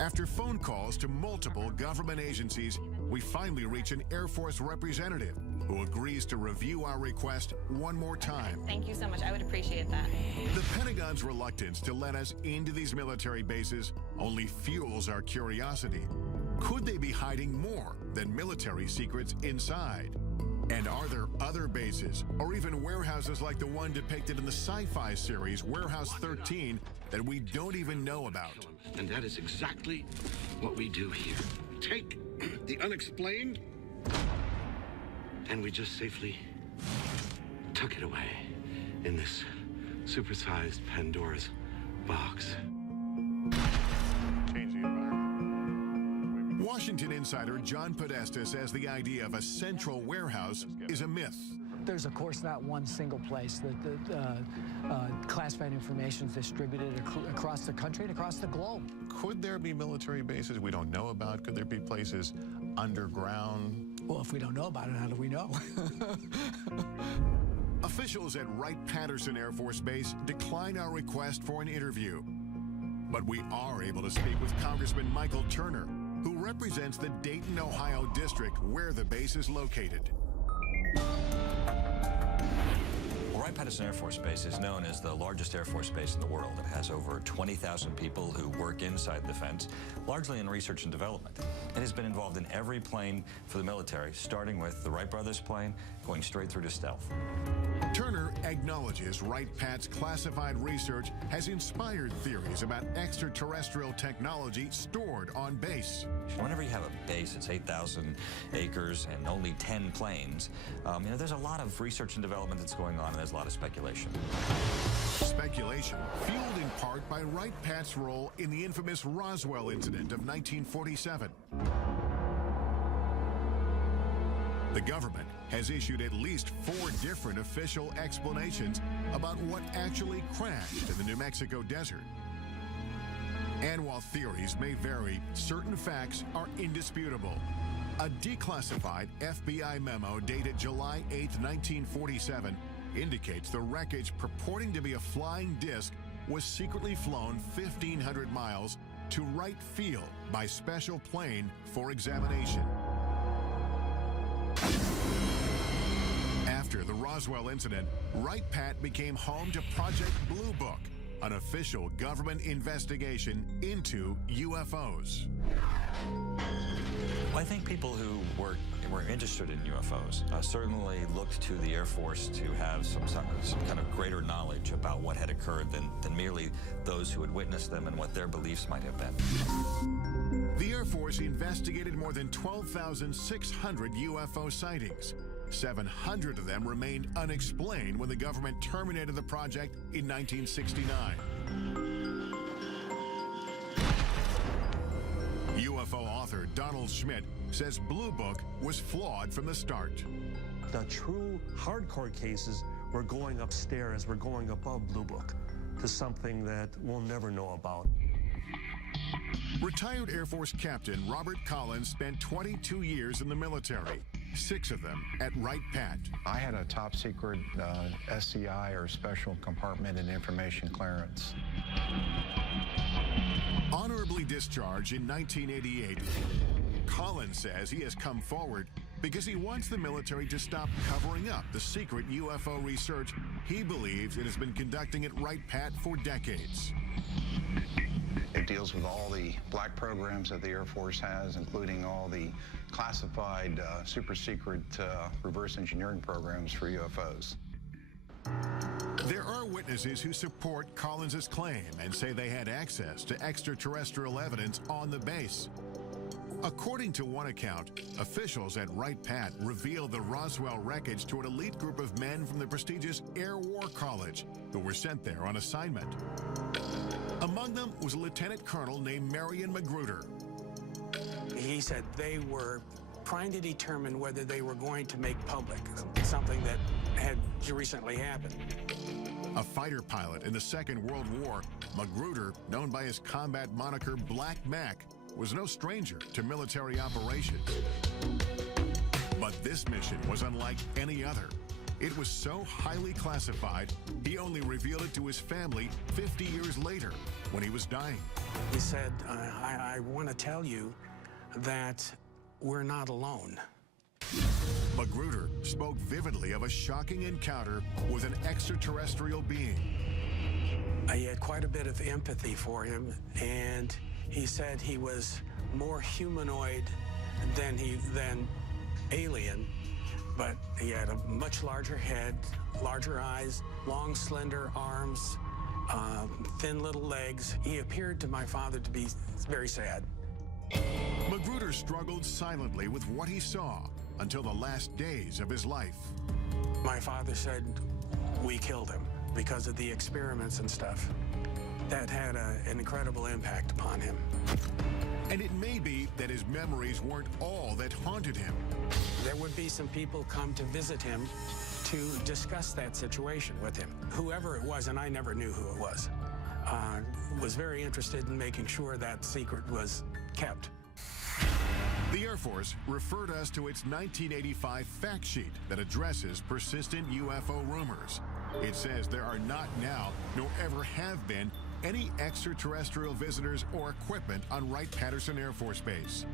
After phone calls to multiple government agencies, we finally reach an Air Force representative who agrees to review our request one more time. Thank you so much. I would appreciate that. The Pentagon's reluctance to let us into these military bases only fuels our curiosity. Could they be hiding more than military secrets inside? And are there other bases, or even warehouses like the one depicted in the sci-fi series Warehouse 13 that we don't even know about? And that is exactly what we do here. Take the unexplained, and we just safely tuck it away in this supersized Pandora's box. Washington insider John Podesta says the idea of a central warehouse is a myth. There's, of course, not one single place that classified information is distributed across the country and across the globe. Could there be military bases we don't know about? Could there be places underground? Well, if we don't know about it, how do we know? Officials at Wright-Patterson Air Force Base decline our request for an interview. But we are able to speak with Congressman Michael Turner, who represents the Dayton, Ohio district where the base is located. Wright-Patterson Air Force Base is known as the largest Air Force base in the world. It has over 20,000 people who work inside the fence, largely in research and development. It has been involved in every plane for the military, starting with the Wright brothers plane, going straight through to stealth. Turner acknowledges Wright-Pat's classified research has inspired theories about extraterrestrial technology stored on base. Whenever you have a base, it's 8,000 acres and only 10 planes. There's a lot of research and development that's going on, and there's a lot of speculation. Speculation fueled in part by Wright-Pat's role in the infamous Roswell incident of 1947. The government has issued at least 4 different official explanations about what actually crashed in the New Mexico desert. And while theories may vary, certain facts are indisputable. A declassified FBI memo dated July 8, 1947, indicates the wreckage purporting to be a flying disc was secretly flown 1,500 miles to Wright Field by special plane for examination. After the Roswell incident, Wright-Pat became home to Project Blue Book, an official government investigation into UFOs. I think people who were interested in UFOs certainly looked to the Air Force to have some kind of greater knowledge about what had occurred than merely those who had witnessed them and what their beliefs might have been. The Air Force investigated more than 12,600 UFO sightings. 700 of them remained unexplained when the government terminated the project in 1969. UFO author Donald Schmidt says Blue Book was flawed from the start. The true hardcore cases were going upstairs, we're going above Blue Book to something that we'll never know about. Retired Air Force Captain Robert Collins spent 22 years in the military, 6 of them at Wright-Pat. I had a top secret SCI, or Special Compartment and Information Clearance. Honorably discharged in 1988, Collins says he has come forward because he wants the military to stop covering up the secret UFO research he believes it has been conducting at Wright-Pat for decades. It deals with all the black programs that the Air Force has, including all the classified, super secret reverse engineering programs for UFOs. There are witnesses who support Collins's claim and say they had access to extraterrestrial evidence on the base. According to one account, officials at Wright-Pat revealed the Roswell wreckage to an elite group of men from the prestigious Air War College who were sent there on assignment. Among them was a lieutenant colonel named Marion Magruder. He said they were trying to determine whether they were going to make public something that had recently happened. A fighter pilot in the Second World War, Magruder, known by his combat moniker Black Mac, was no stranger to military operations. But this mission was unlike any other. It was so highly classified, he only revealed it to his family 50 years later when he was dying. He said, I want to tell you that we're not alone. Magruder spoke vividly of a shocking encounter with an extraterrestrial being. I had quite a bit of empathy for him, and he said he was more humanoid than alien, but he had a much larger head, larger eyes, long, slender arms, thin little legs. He appeared to my father to be very sad. Magruder struggled silently with what he saw until the last days of his life. My father said we killed him because of the experiments and stuff. That had an incredible impact upon him. And it may be that his memories weren't all that haunted him. There would be some people come to visit him to discuss that situation with him. Whoever it was, and I never knew who it was very interested in making sure that secret was kept. The Air Force referred us to its 1985 fact sheet that addresses persistent UFO rumors. It says there are not now, nor ever have been, any extraterrestrial visitors or equipment on Wright-Patterson Air Force Base.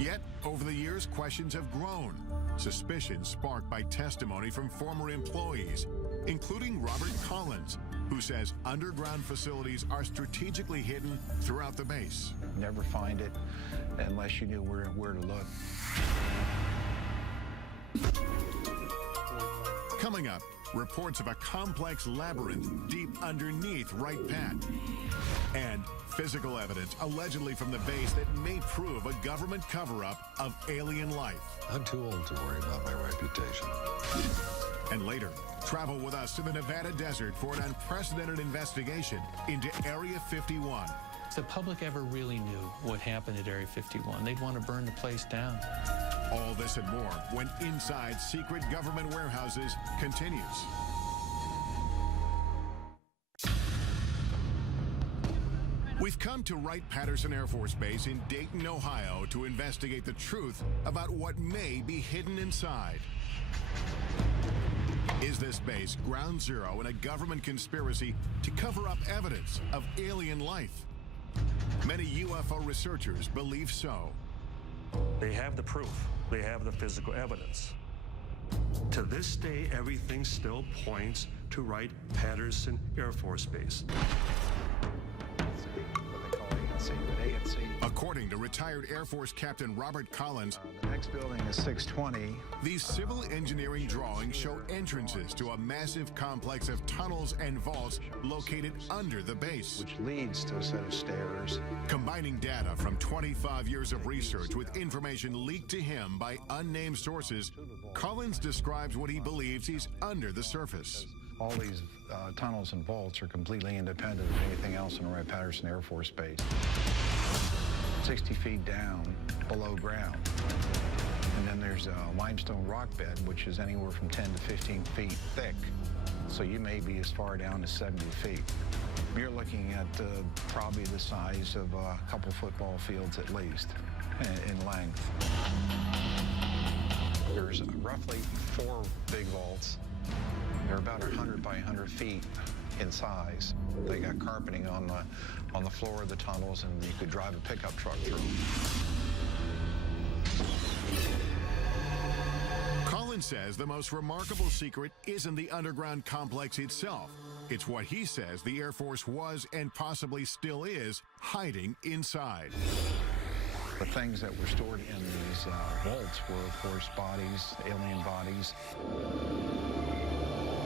Yet, over the years, questions have grown, suspicions sparked by testimony from former employees, including Robert Collins, who says underground facilities are strategically hidden throughout the base. Never find it unless you knew where to look. Coming up, reports of a complex labyrinth deep underneath Wright-Pat. And physical evidence allegedly from the base that may prove a government cover-up of alien life. I'm too old to worry about my reputation. And later, travel with us to the Nevada desert for an unprecedented investigation into Area 51. If the public ever really knew what happened at Area 51, they'd want to burn the place down. All this and more when Inside Secret Government Warehouses continues. We've come to Wright-Patterson Air Force Base in Dayton, Ohio to investigate the truth about what may be hidden inside. Is this base ground zero in a government conspiracy to cover up evidence of alien life? Many UFO researchers believe so. They have the proof. They have the physical evidence. To this day, everything still points to Wright-Patterson Air Force Base. According to retired Air Force Captain Robert Collins, the next building is 620. These civil engineering drawings show entrances to a massive complex of tunnels and vaults located under the base, which leads to a set of stairs. Combining data from 25 years of research with information leaked to him by unnamed sources, Collins describes what he believes is under the surface. All these tunnels and vaults are completely independent of anything else in Wright-Patterson Air Force Base. 60 feet down below ground. And then there's a limestone rock bed, which is anywhere from 10 to 15 feet thick. So you may be as far down as 70 feet. You're looking at probably the size of a couple football fields at least in length. There's roughly 4 big vaults. They're about 100 by 100 feet in size. They got carpeting on the floor of the tunnels, and you could drive a pickup truck through them. Collins says the most remarkable secret isn't the underground complex itself. It's what he says the Air Force was and possibly still is hiding inside. The things that were stored in these vaults were, of course, bodies, alien bodies.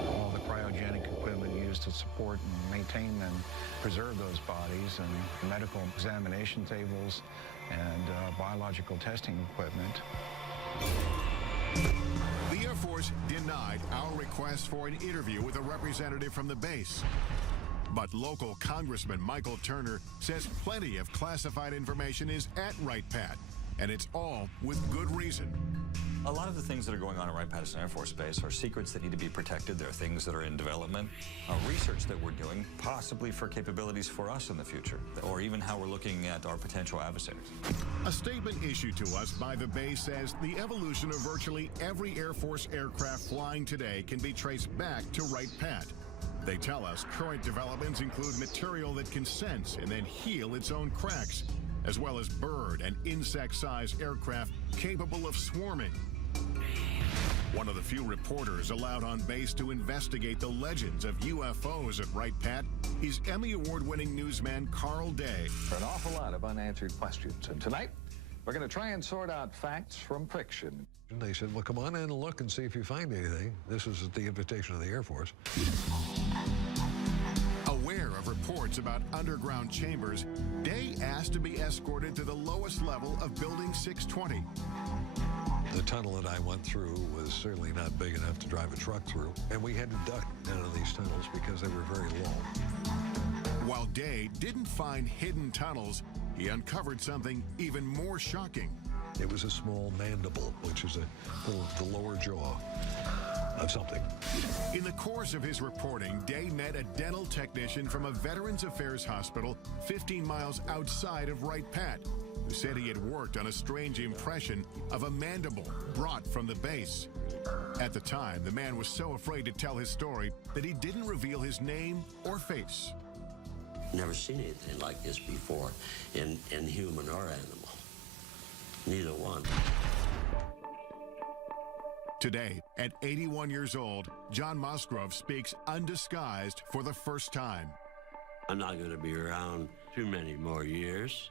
All the cryogenic equipment used to support and maintain and preserve those bodies, and medical examination tables and biological testing equipment. The Air Force denied our request for an interview with a representative from the base. But local Congressman Michael Turner says plenty of classified information is at Wright-Pat, And it's all with good reason. A lot of the things that are going on at Wright-Patterson Air Force Base are secrets that need to be protected. There are things that are in development, research that we're doing, possibly for capabilities for us in the future, or even how we're looking at our potential adversaries. A statement issued to us by the base says the evolution of virtually every Air Force aircraft flying today can be traced back to Wright-Pat. They tell us current developments include material that can sense and then heal its own cracks, as well as bird and insect-sized aircraft capable of swarming. One of the few reporters allowed on base to investigate the legends of UFOs at Wright-Pat is Emmy Award-winning newsman Carl Day. An awful lot of unanswered questions. And tonight, we're going to try and sort out facts from fiction. And they said, well, come on in and look and see if you find anything. This is at the invitation of the Air Force. Aware of reports about underground chambers, Day asked to be escorted to the lowest level of Building 620. The tunnel that I went through was certainly not big enough to drive a truck through, and we had to duck down in these tunnels because they were very low. While Day didn't find hidden tunnels, he uncovered something even more shocking. It was a small mandible, which is the lower jaw of something. In the course of his reporting, Day met a dental technician from a Veterans Affairs hospital 15 miles outside of Wright-Pat, who said he had worked on a strange impression of a mandible brought from the base. At the time, the man was so afraid to tell his story that he didn't reveal his name or face. Never seen anything like this before in human or animal. Neither one. Today, at 81 years old, John Musgrove speaks undisguised for the first time. I'm not going to be around too many more years,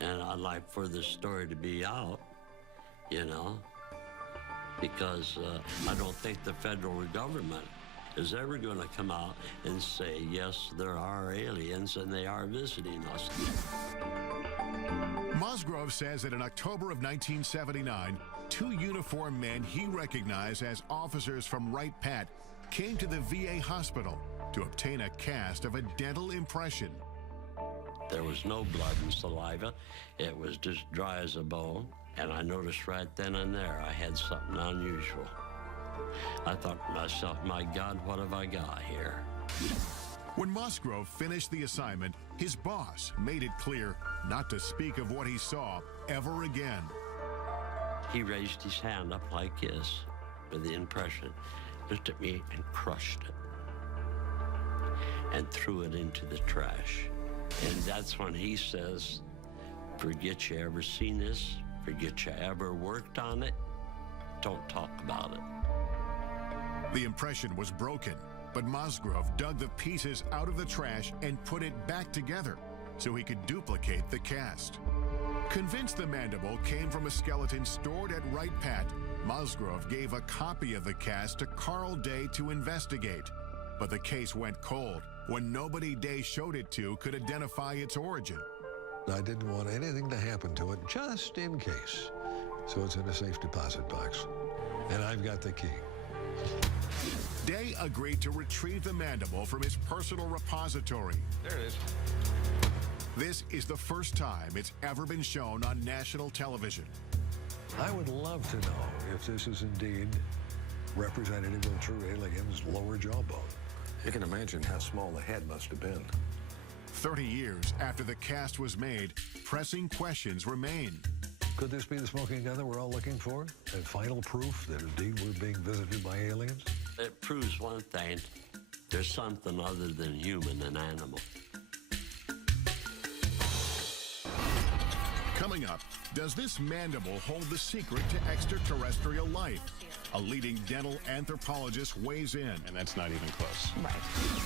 and I'd like for this story to be out, you know, because I don't think the federal government is ever going to come out and say, yes, there are aliens and they are visiting us. Musgrove says that in October of 1979, two uniformed men he recognized as officers from Wright-Pat came to the VA hospital to obtain a cast of a dental impression. There was no blood and saliva. It was just dry as a bone. And I noticed right then and there I had something unusual. I thought to myself, my God, what have I got here? When Musgrove finished the assignment, his boss made it clear not to speak of what he saw ever again. He raised his hand up like this with the impression, looked at me and crushed it and threw it into the trash. And that's when he says, forget you ever seen this, forget you ever worked on it, don't talk about it. The impression was broken, but Musgrove dug the pieces out of the trash and put it back together so he could duplicate the cast. Convinced the mandible came from a skeleton stored at Wright-Pat, Musgrove gave a copy of the cast to Carl Day to investigate. But the case went cold when nobody Day showed it to could identify its origin. I didn't want anything to happen to it, just in case. So it's in a safe deposit box. And I've got the key. Day agreed to retrieve the mandible from his personal repository. There it is. This is the first time it's ever been shown on national television. I would love to know if this is indeed representative of true aliens' lower jawbone. You can imagine how small the head must have been. 30 years after the cast was made, pressing questions remain. Could this be the smoking gun that we're all looking for? And final proof that indeed we're being visited by aliens? It proves one thing, there's something other than human and animal. Coming up, does this mandible hold the secret to extraterrestrial life? A leading dental anthropologist weighs in. And that's not even close. Right.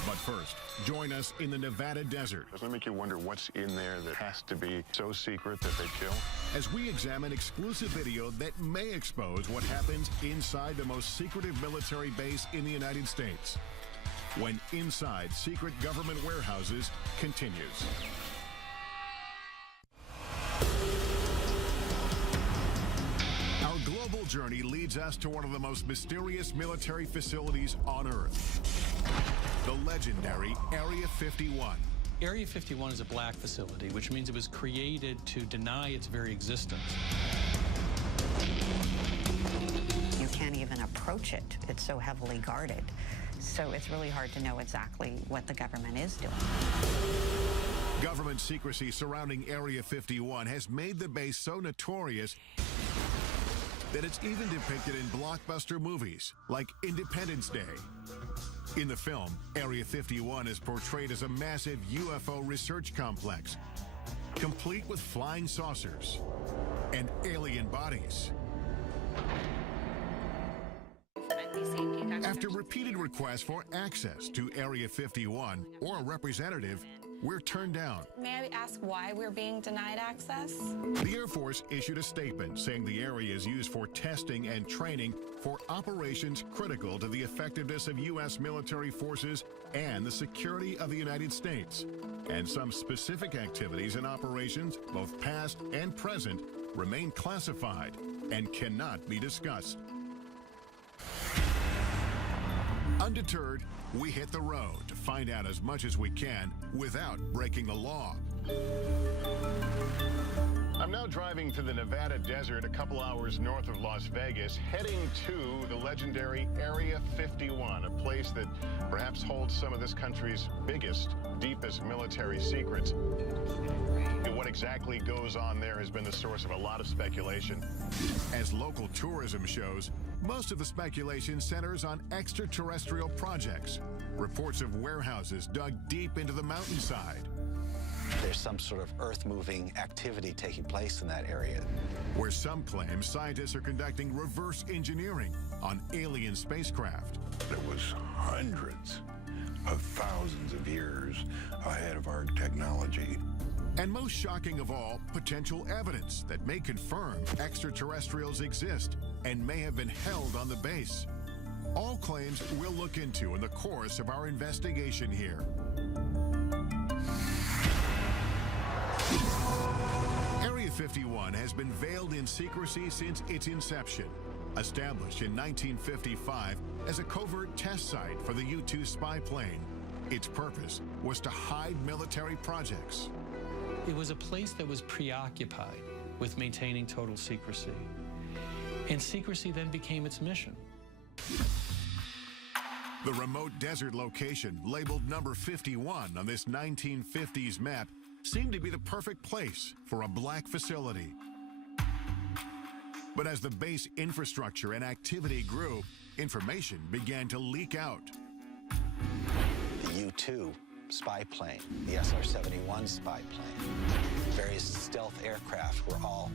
But first, join us in the Nevada desert. Doesn't it make you wonder what's in there that has to be so secret that they kill? As we examine exclusive video that may expose what happens inside the most secretive military base in the United States. When Inside Secret Government Warehouses continues. Our global journey leads us to one of the most mysterious military facilities on Earth. The legendary Area 51. Area 51 is a black facility, which means it was created to deny its very existence. You can't even approach it. It's so heavily guarded. So it's really hard to know exactly what the government is doing. Government secrecy surrounding Area 51 has made the base so notorious that it's even depicted in blockbuster movies like Independence Day. In the film, Area 51 is portrayed as a massive UFO research complex, complete with flying saucers and alien bodies. After repeated requests for access to Area 51 or a representative, we're turned down. May I ask why we're being denied access? The Air Force issued a statement saying the area is used for testing and training for operations critical to the effectiveness of U.S. military forces and the security of the United States. And some specific activities and operations, both past and present, remain classified and cannot be discussed. Undeterred, we hit the road to find out as much as we can without breaking the law. I'm now driving through the Nevada desert a couple hours north of Las Vegas, heading to the legendary Area 51, a place that perhaps holds some of this country's biggest, deepest military secrets. And what exactly goes on there has been the source of a lot of speculation. As local tourism shows, most of the speculation centers on extraterrestrial projects, reports of warehouses dug deep into the mountainside. There's some sort of earth-moving activity taking place in that area. Where some claim scientists are conducting reverse engineering on alien spacecraft. It was hundreds of thousands of years ahead of our technology. And most shocking of all, potential evidence that may confirm extraterrestrials exist and may have been held on the base. All claims we'll look into in the course of our investigation here. Area 51 has been veiled in secrecy since its inception. Established in 1955 as a covert test site for the U-2 spy plane, its purpose was to hide military projects. It was a place that was preoccupied with maintaining total secrecy. And secrecy then became its mission. The remote desert location, labeled number 51 on this 1950s map, seemed to be the perfect place for a black facility. But as the base infrastructure and activity grew, information began to leak out. The U-2 spy plane, the SR-71 spy plane, various stealth aircraft were all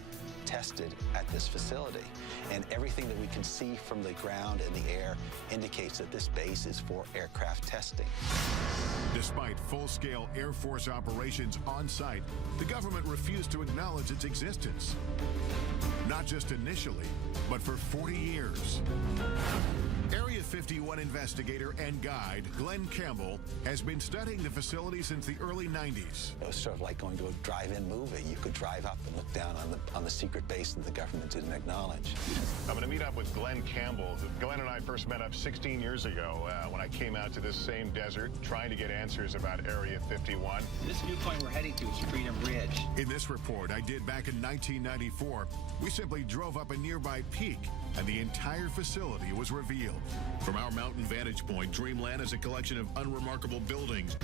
tested at this facility. And everything that we can see from the ground and the air indicates that this base is for aircraft testing. Despite full-scale Air Force operations on site, the government refused to acknowledge its existence. Not just initially, but for 40 years. Area 51 investigator and guide Glenn Campbell has been studying the facility since the early 90s. It was sort of like going to a drive-in movie. You could drive up and look down on the secret base that the government didn't acknowledge. I'm going to meet up with Glenn Campbell. Glenn and I first met up 16 years ago when I came out to this same desert trying to get answers about Area 51. This viewpoint we're heading to is Freedom Ridge. In this report I did back in 1994, we simply drove up a nearby peak and the entire facility was revealed. From our mountain vantage point, Dreamland is a collection of unremarkable buildings.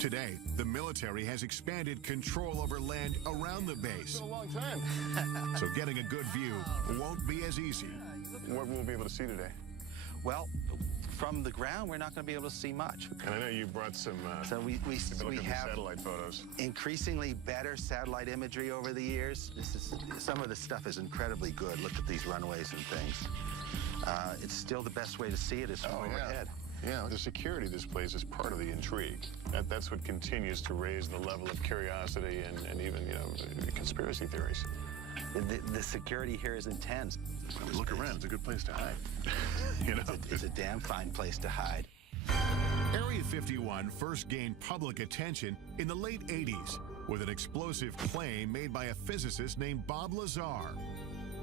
Today, the military has expanded control over land around the base. It's been a long time. So getting a good view won't be as easy. What will we be able to see today? Well, from the ground, we're not going to be able to see much. And I know you brought some so we have satellite photos. Increasingly better satellite imagery over the years. Some of this stuff is incredibly good. Look at these runways and things. It's still the best way to see it is from overhead. Yeah, the security of this place is part of the intrigue. That's what continues to raise the level of curiosity and even, conspiracy theories. The security here is intense. Look around, it's a good place to hide. It's a damn fine place to hide. Area 51 first gained public attention in the late 80s with an explosive claim made by a physicist named Bob Lazar.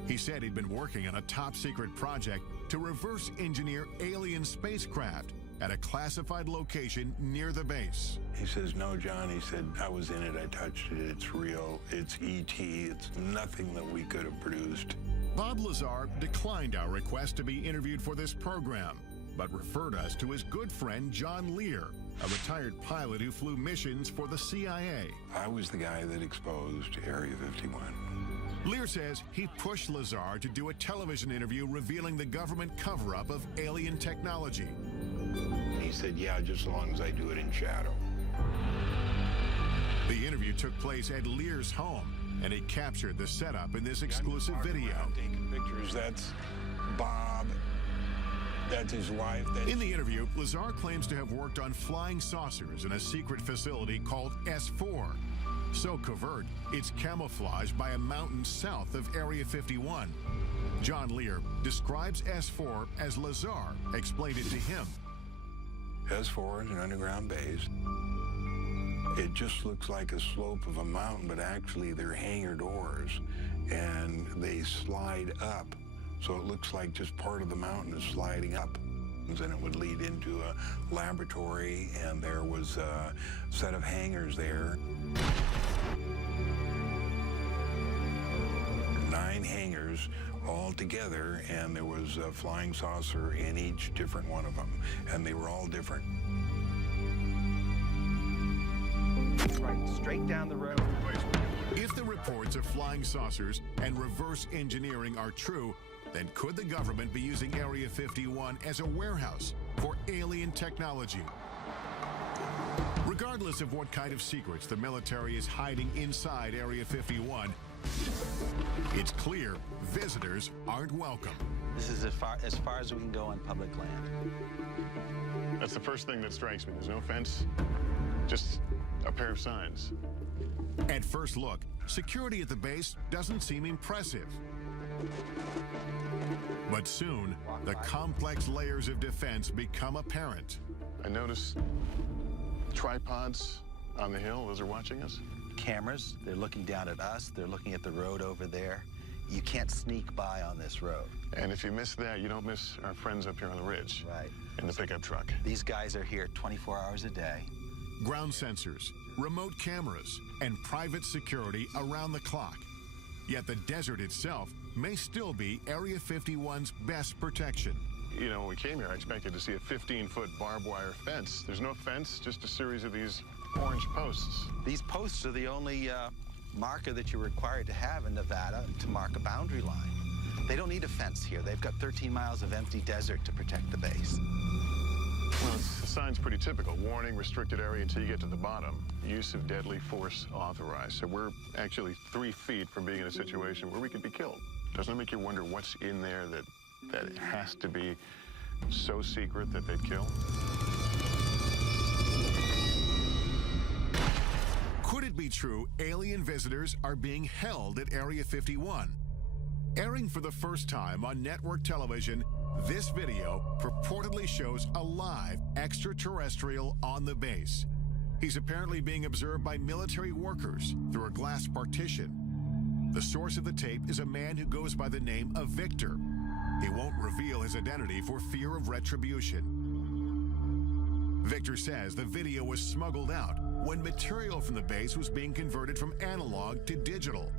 He said he'd been working on a top-secret project to reverse engineer alien spacecraft at a classified location near the base. He says, no, John. He said, I was in it. I touched it. It's real. It's E.T. It's nothing that we could have produced. Bob Lazar declined our request to be interviewed for this program, but referred us to his good friend John Lear, a retired pilot who flew missions for the CIA. I was the guy that exposed Area 51. Lear says he pushed Lazar to do a television interview revealing the government cover-up of alien technology. He said, yeah, just as long as I do it in shadow. The interview took place at Lear's home, and he captured the setup in this exclusive video. Taking pictures. That's Bob. That's his wife. In the interview, Lazar claims to have worked on flying saucers in a secret facility called S4. So covert, it's camouflaged by a mountain south of Area 51. John Lear describes S4 as Lazar explained it to him. S4 is an underground base. It just looks like a slope of a mountain, but actually they're hangar doors, and they slide up. So it looks like just part of the mountain is sliding up. And it would lead into a laboratory, and there was a set of hangars there. 9 hangars all together, and there was a flying saucer in each different one of them, and they were all different. Right, straight down the road. If the reports of flying saucers and reverse engineering are true, then could the government be using Area 51 as a warehouse for alien technology? Regardless of what kind of secrets the military is hiding inside Area 51, it's clear visitors aren't welcome. This is as far as we can go on public land. That's the first thing that strikes me. There's no fence, just a pair of signs. At first look, security at the base doesn't seem impressive. But soon, the complex layers of defense become apparent. I noticed tripods on the hill. Those are watching us. Cameras, they're looking down at us. They're looking at the road over there. You can't sneak by on this road. And if you miss that, you don't miss our friends up here on the ridge. Right. In the pickup truck. These guys are here 24 hours a day. Ground sensors, remote cameras, and private security around the clock. Yet the desert itself may still be Area 51's best protection. You know, when we came here, I expected to see a 15-foot barbed wire fence. There's no fence, just a series of these orange posts. These posts are the only marker that you're required to have in Nevada to mark a boundary line. They don't need a fence here. They've got 13 miles of empty desert to protect the base. Well, the sign's pretty typical. Warning, restricted area until you get to the bottom. Use of deadly force authorized. So we're actually 3 feet from being in a situation where we could be killed. Doesn't it make you wonder what's in there that it has to be so secret that they'd kill? Could it be true alien visitors are being held at Area 51? Airing for the first time on network television, this video purportedly shows a live extraterrestrial on the base. He's apparently being observed by military workers through a glass partition. The source of the tape is a man who goes by the name of Victor. He won't reveal his identity for fear of retribution. Victor says the video was smuggled out when material from the base was being converted from analog to digital.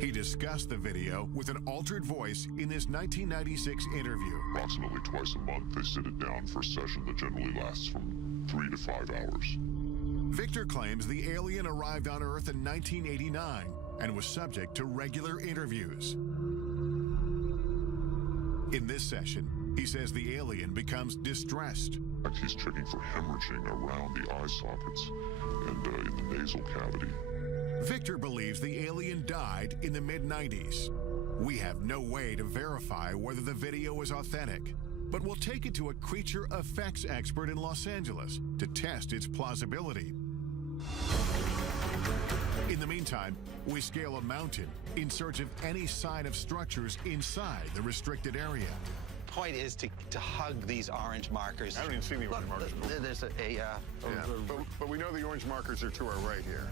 He discussed the video with an altered voice in this 1996 interview. Approximately twice a month, they sit it down for a session that generally lasts from 3 to 5 hours. Victor claims the alien arrived on Earth in 1989 and was subject to regular interviews. In this session, he says the alien becomes distressed. He's checking for hemorrhaging around the eye sockets and in the nasal cavity. Victor believes the alien died in the mid-90s. We have no way to verify whether the video is authentic, but we'll take it to a creature effects expert in Los Angeles to test its plausibility. In the meantime, we scale a mountain in search of any sign of structures inside the restricted area. Point is to hug these orange markers. I haven't even seen the orange markers before. There's but we know the orange markers are to our right here.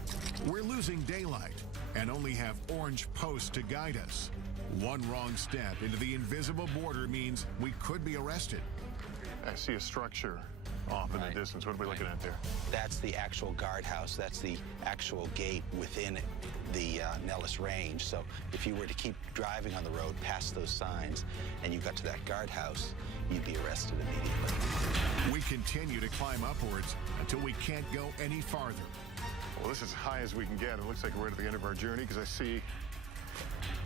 We're losing daylight and only have orange posts to guide us. One wrong step into the invisible border means we could be arrested. I see a structure off in the distance. What are we looking at there? That's the actual guardhouse. That's the actual gate within the Nellis Range. So if you were to keep driving on the road past those signs and you got to that guardhouse, you'd be arrested immediately. We continue to climb upwards until we can't go any farther. Well, this is as high as we can get. It looks like we're at the end of our journey because I see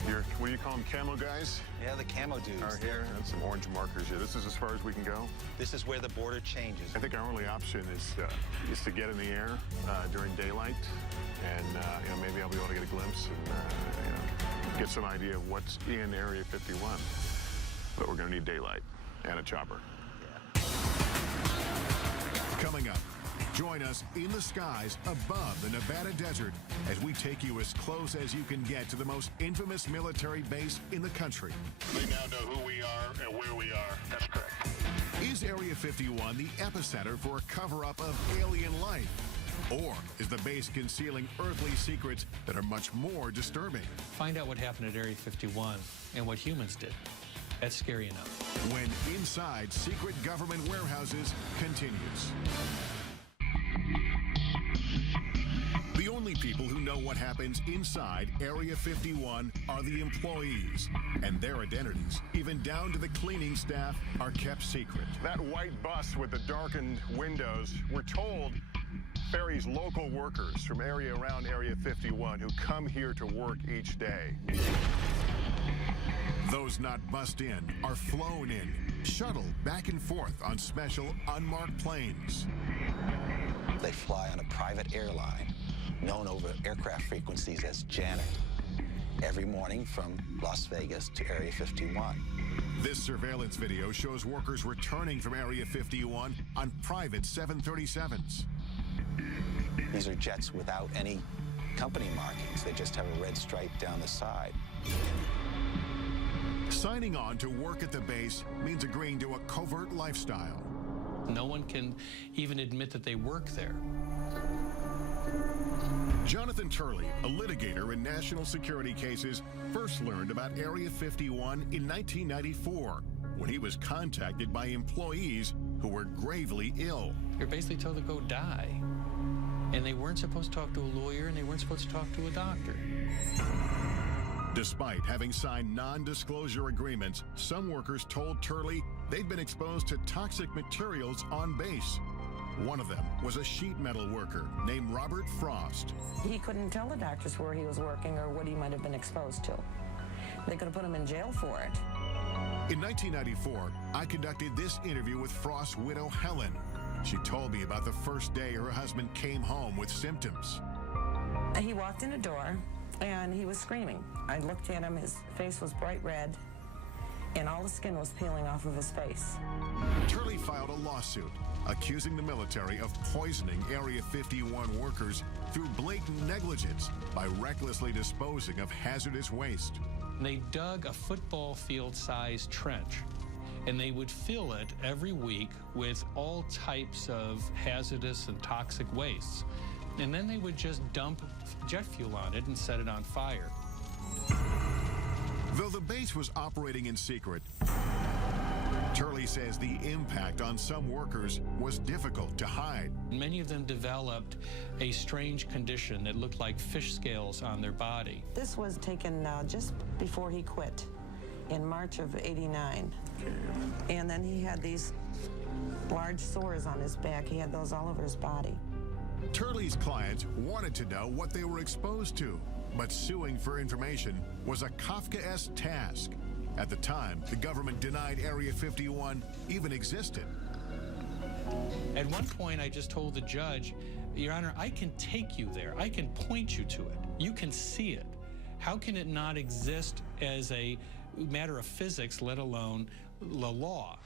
your, what do you call them, camo guys? Yeah, the camo dudes. Are here. That's some orange markers here. This is as far as we can go. This is where the border changes. I think our only option is to get in the air during daylight, and you know, maybe I'll be able to get a glimpse and you know, get some idea of what's in Area 51. But we're going to need daylight and a chopper. Yeah. Coming up, join us in the skies above the Nevada desert as we take you as close as you can get to the most infamous military base in the country. They now know who we are and where we are. That's correct. Is Area 51 the epicenter for a cover-up of alien life? Or is the base concealing earthly secrets that are much more disturbing? Find out what happened at Area 51 and what humans did. That's scary enough. When Inside Secret Government Warehouses continues. The only people who know what happens inside Area 51 are the employees, and their identities, even down to the cleaning staff, are kept secret. That white bus with the darkened windows, we're told, ferries local workers from around Area 51 who come here to work each day. Those not bussed in are flown in, shuttled back and forth on special unmarked planes. They fly on a private airline known over aircraft frequencies as Janet every morning from Las Vegas to Area 51. This surveillance video shows workers returning from Area 51 on private 737s. These are jets without any company markings. They just have a red stripe down the side. Signing on to work at the base means agreeing to a covert lifestyle. No one can even admit that they work there. Jonathan Turley, a litigator in national security cases, first learned about Area 51 in 1994 when he was contacted by employees who were gravely ill. You're basically told to go die. And they weren't supposed to talk to a lawyer, and they weren't supposed to talk to a doctor. Despite having signed non-disclosure agreements, some workers told Turley they'd been exposed to toxic materials on base. One of them was a sheet metal worker named Robert Frost. He couldn't tell the doctors where he was working or what he might have been exposed to. They could have put him in jail for it. In 1994, I conducted this interview with Frost's widow, Helen. She told me about the first day her husband came home with symptoms. He walked in a door and he was screaming. I looked at him, his face was bright red, and all the skin was peeling off of his face. Turley filed a lawsuit accusing the military of poisoning Area 51 workers through blatant negligence by recklessly disposing of hazardous waste. They dug a football field-sized trench, and they would fill it every week with all types of hazardous and toxic wastes. And then they would just dump jet fuel on it and set it on fire. Though the base was operating in secret, Turley says the impact on some workers was difficult to hide. Many of them developed a strange condition that looked like fish scales on their body. This was taken just before he quit in March of '89. And then he had these large sores on his back. He had those all over his body. Turley's clients wanted to know what they were exposed to, but suing for information was a Kafkaesque task. At the time, the government denied Area 51 even existed. At one point, I just told the judge, Your Honor, I can take you there. I can point you to it. You can see it. How can it not exist as a matter of physics, let alone the law?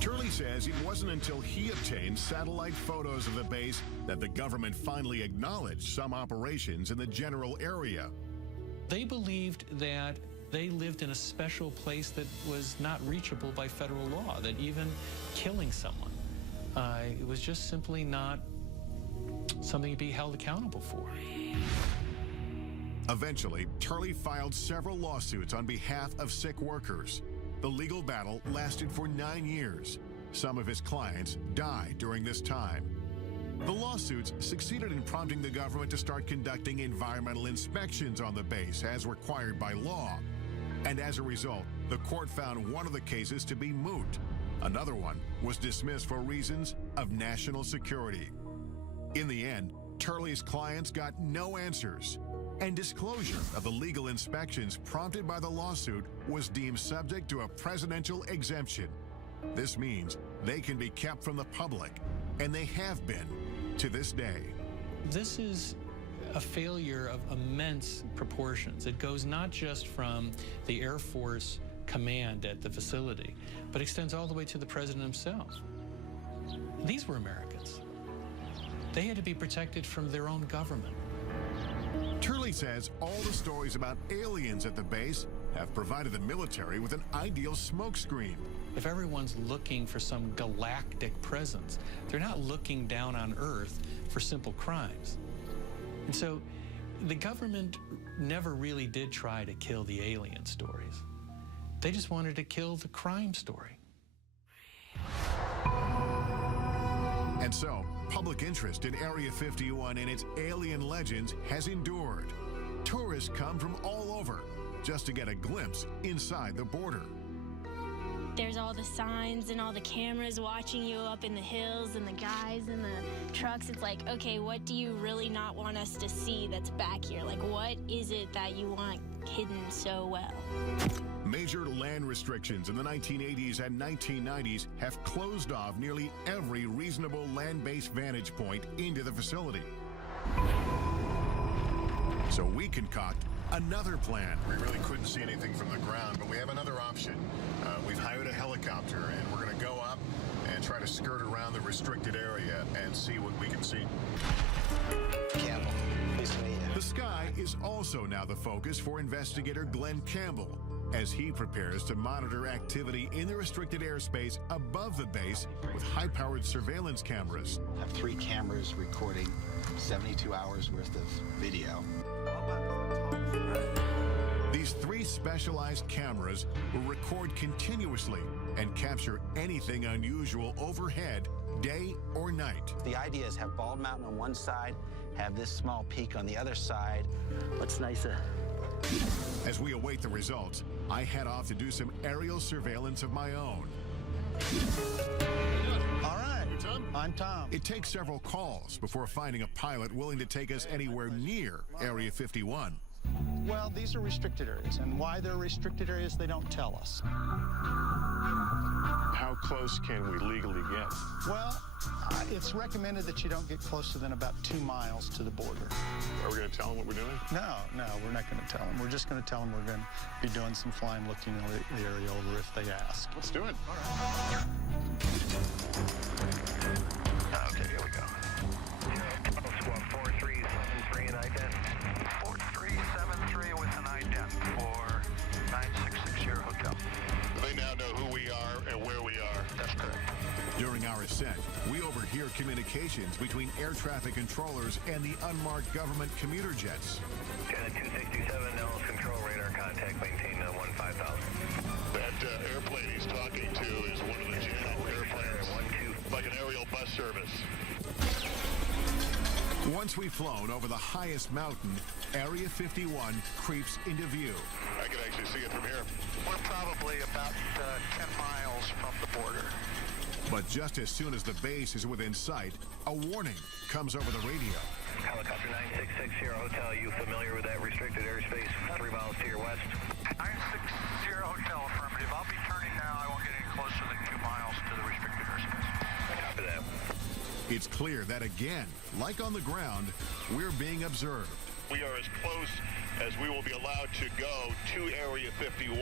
Turley says it wasn't until he obtained satellite photos of the base that the government finally acknowledged some operations in the general area. They believed that they lived in a special place that was not reachable by federal law, that even killing someone, it was just simply not something to be held accountable for. Eventually, Turley filed several lawsuits on behalf of sick workers. The legal battle lasted for 9 years. some of his clients died during this time. The lawsuits succeeded in prompting the government to start conducting environmental inspections on the base as required by law. And as a result, the court found one of the cases to be moot. Another one was dismissed for reasons of national security. In the end, Turley's clients got no answers, and disclosure of the legal inspections prompted by the lawsuit was deemed subject to a presidential exemption. This means they can be kept from the public, and they have been to this day. This is a failure of immense proportions. It goes not just from the Air Force command at the facility, but extends all the way to the president himself. These were Americans. They had to be protected from their own government. Turley says all the stories about aliens at the base have provided the military with an ideal smokescreen. If everyone's looking for some galactic presence, they're not looking down on Earth for simple crimes. And so the government never really did try to kill the alien stories. They just wanted to kill the crime story. And so, public interest in Area 51 and its alien legends has endured. Tourists come from all over just to get a glimpse inside the border. There's all the signs and all the cameras watching you up in the hills and the guys in the trucks. It's like, okay, what do you really not want us to see that's back here? Like, what is it that you want hidden so well? Major land restrictions in the 1980s and 1990s have closed off nearly every reasonable land-based vantage point into the facility. So we concoct another plan. We really couldn't see anything from the ground, but we have another option. We've hired a helicopter, and we're going to go up and try to skirt around the restricted area and see what we can see. Campbell, pleased to meet you. The sky is also now the focus for investigator Glenn Campbell, as he prepares to monitor activity in the restricted airspace above the base with high-powered surveillance cameras. I have 3 cameras recording 72 hours worth of video. These 3 specialized cameras will record continuously and capture anything unusual overhead, day or night. The idea is have Bald Mountain on one side, have this small peak on the other side. Looks nicer. As we await the results, I head off to do some aerial surveillance of my own. All right, I'm Tom. It takes several calls before finding a pilot willing to take us anywhere near Area 51. Well, these are restricted areas, and why they're restricted areas, they don't tell us. How close can we legally get? Well, it's recommended that you don't get closer than about 2 miles to the border. Are we going to tell them what we're doing? No, we're not going to tell them. We're just going to tell them we're going to be doing some flying, looking the area over if they ask. Let's do it. All right. Okay, here we go. Squad 4373 and ident. 4373 with an ident for 9660 Hotel. They now know who we are and where we are. That's correct. During our ascent, we overhear communications between air traffic controllers and the unmarked government commuter jets. Janet 267, Nellis control radar contact, maintain 15,000. That airplane he's talking to is one of the Janet airplanes, like an aerial bus service. Once we've flown over the highest mountain, Area 51 creeps into view. I can actually see it from here. We're probably about 10 miles from the border. But just as soon as the base is within sight, a warning comes over the radio. Helicopter 9660 Hotel, you familiar with that restricted airspace 3 miles to your west? 960 Hotel, affirmative. I'll be turning now. I won't get any closer than 2 miles to the restricted airspace. Copy that. It's clear that again, like on the ground, we're being observed. We are as close as we will be allowed to go to Area 51.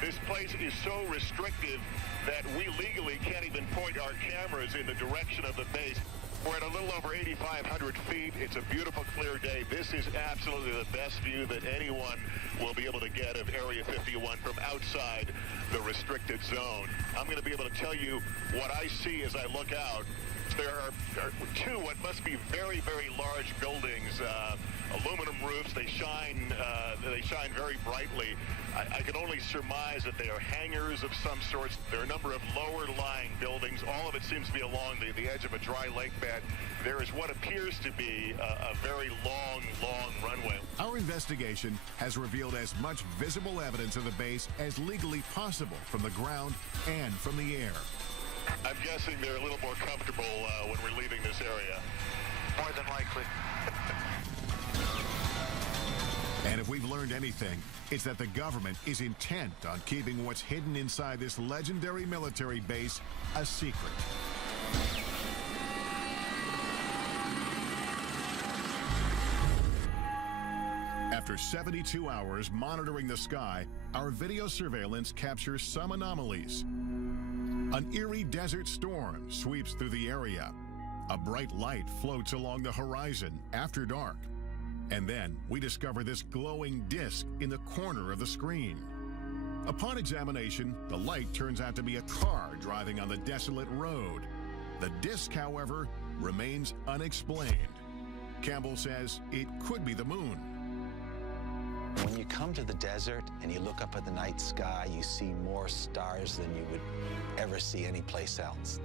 This place is so restrictive that we legally can't even point our cameras in the direction of the base. We're at a little over 8,500 feet. It's a beautiful, clear day. This is absolutely the best view that anyone will be able to get of Area 51 from outside the restricted zone. I'm going to be able to tell you what I see as I look out There are two what must be very, very large buildings, aluminum roofs. They shine very brightly. I can only surmise that they are hangars of some sorts. There are a number of lower-lying buildings. All of it seems to be along the edge of a dry lake bed. There is what appears to be a very long runway. Our investigation has revealed as much visible evidence of the base as legally possible from the ground and from the air. I'm guessing they're a little more comfortable when we're leaving this area. More than likely. And if we've learned anything, it's that the government is intent on keeping what's hidden inside this legendary military base a secret. After 72 hours monitoring the sky, our video surveillance captures some anomalies. An eerie desert storm sweeps through the area. A bright light floats along the horizon after dark. And then we discover this glowing disc in the corner of the screen. Upon examination, the light turns out to be a car driving on the desolate road. The disc, however, remains unexplained. Campbell says it could be the moon. When you come to the desert and you look up at the night sky, you see more stars than you would ever see anyplace else.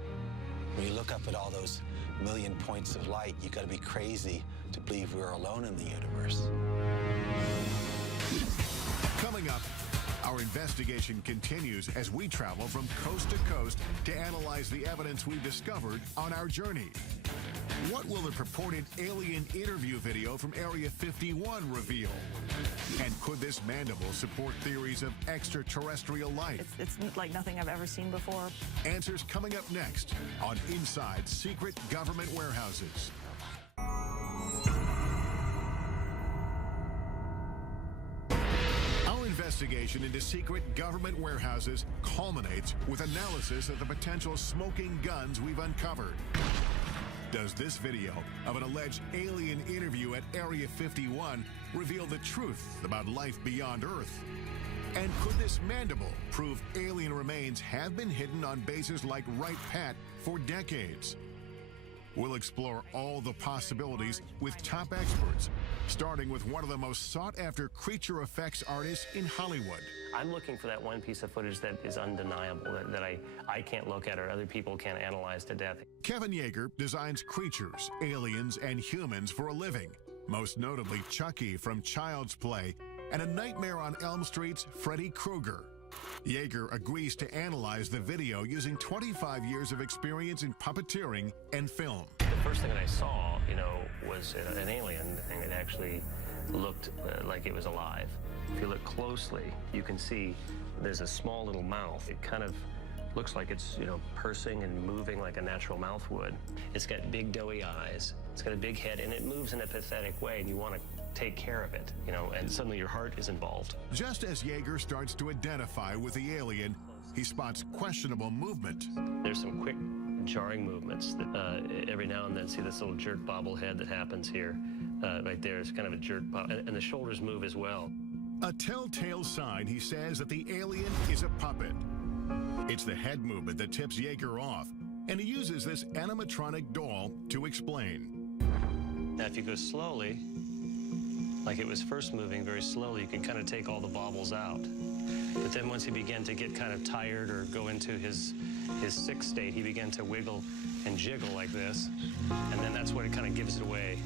When you look up at all those million points of light, you got to be crazy to believe we're alone in the universe. Coming up, our investigation continues as we travel from coast to coast to analyze the evidence we've discovered on our journey. What will the purported alien interview video from Area 51 reveal? And could this mandible support theories of extraterrestrial life? It's like nothing I've ever seen before. Answers coming up next on Inside Secret Government Warehouses. Our investigation into secret government warehouses culminates with analysis of the potential smoking guns we've uncovered. Does this video of an alleged alien interview at Area 51 reveal the truth about life beyond Earth? And could this mandible prove alien remains have been hidden on bases like Wright Pat for decades? We'll explore all the possibilities with top experts, starting with one of the most sought-after creature effects artists in Hollywood. I'm looking for that one piece of footage that is undeniable, that I can't look at or other people can't analyze to death. Kevin Yeager designs creatures, aliens, and humans for a living, most notably Chucky from Child's Play and A Nightmare on Elm Street's Freddy Krueger. Yeager agrees to analyze the video using 25 years of experience in puppeteering and film. The first thing that I saw, was an alien, and it actually looked like it was alive. If you look closely, you can see there's a small little mouth. It kind of looks like it's, pursing and moving like a natural mouth would. It's got big doughy eyes. It's got a big head, and it moves in a pathetic way, and you want to take care of it, and suddenly your heart is involved. Just as Yeager starts to identify with the alien, he spots questionable movement. There's some quick, jarring movements that every now and then see this little jerk bobblehead that happens here. Right there is kind of a jerk bob, and the shoulders move as well. A telltale sign, he says, that the alien is a puppet. It's the head movement that tips Yeager off, and he uses this animatronic doll to explain. Now, if you go slowly, like it was first moving very slowly, you can kind of take all the bobbles out. But then once he began to get kind of tired or go into his sick state, he began to wiggle and jiggle like this, and then that's what it kind of gives it away.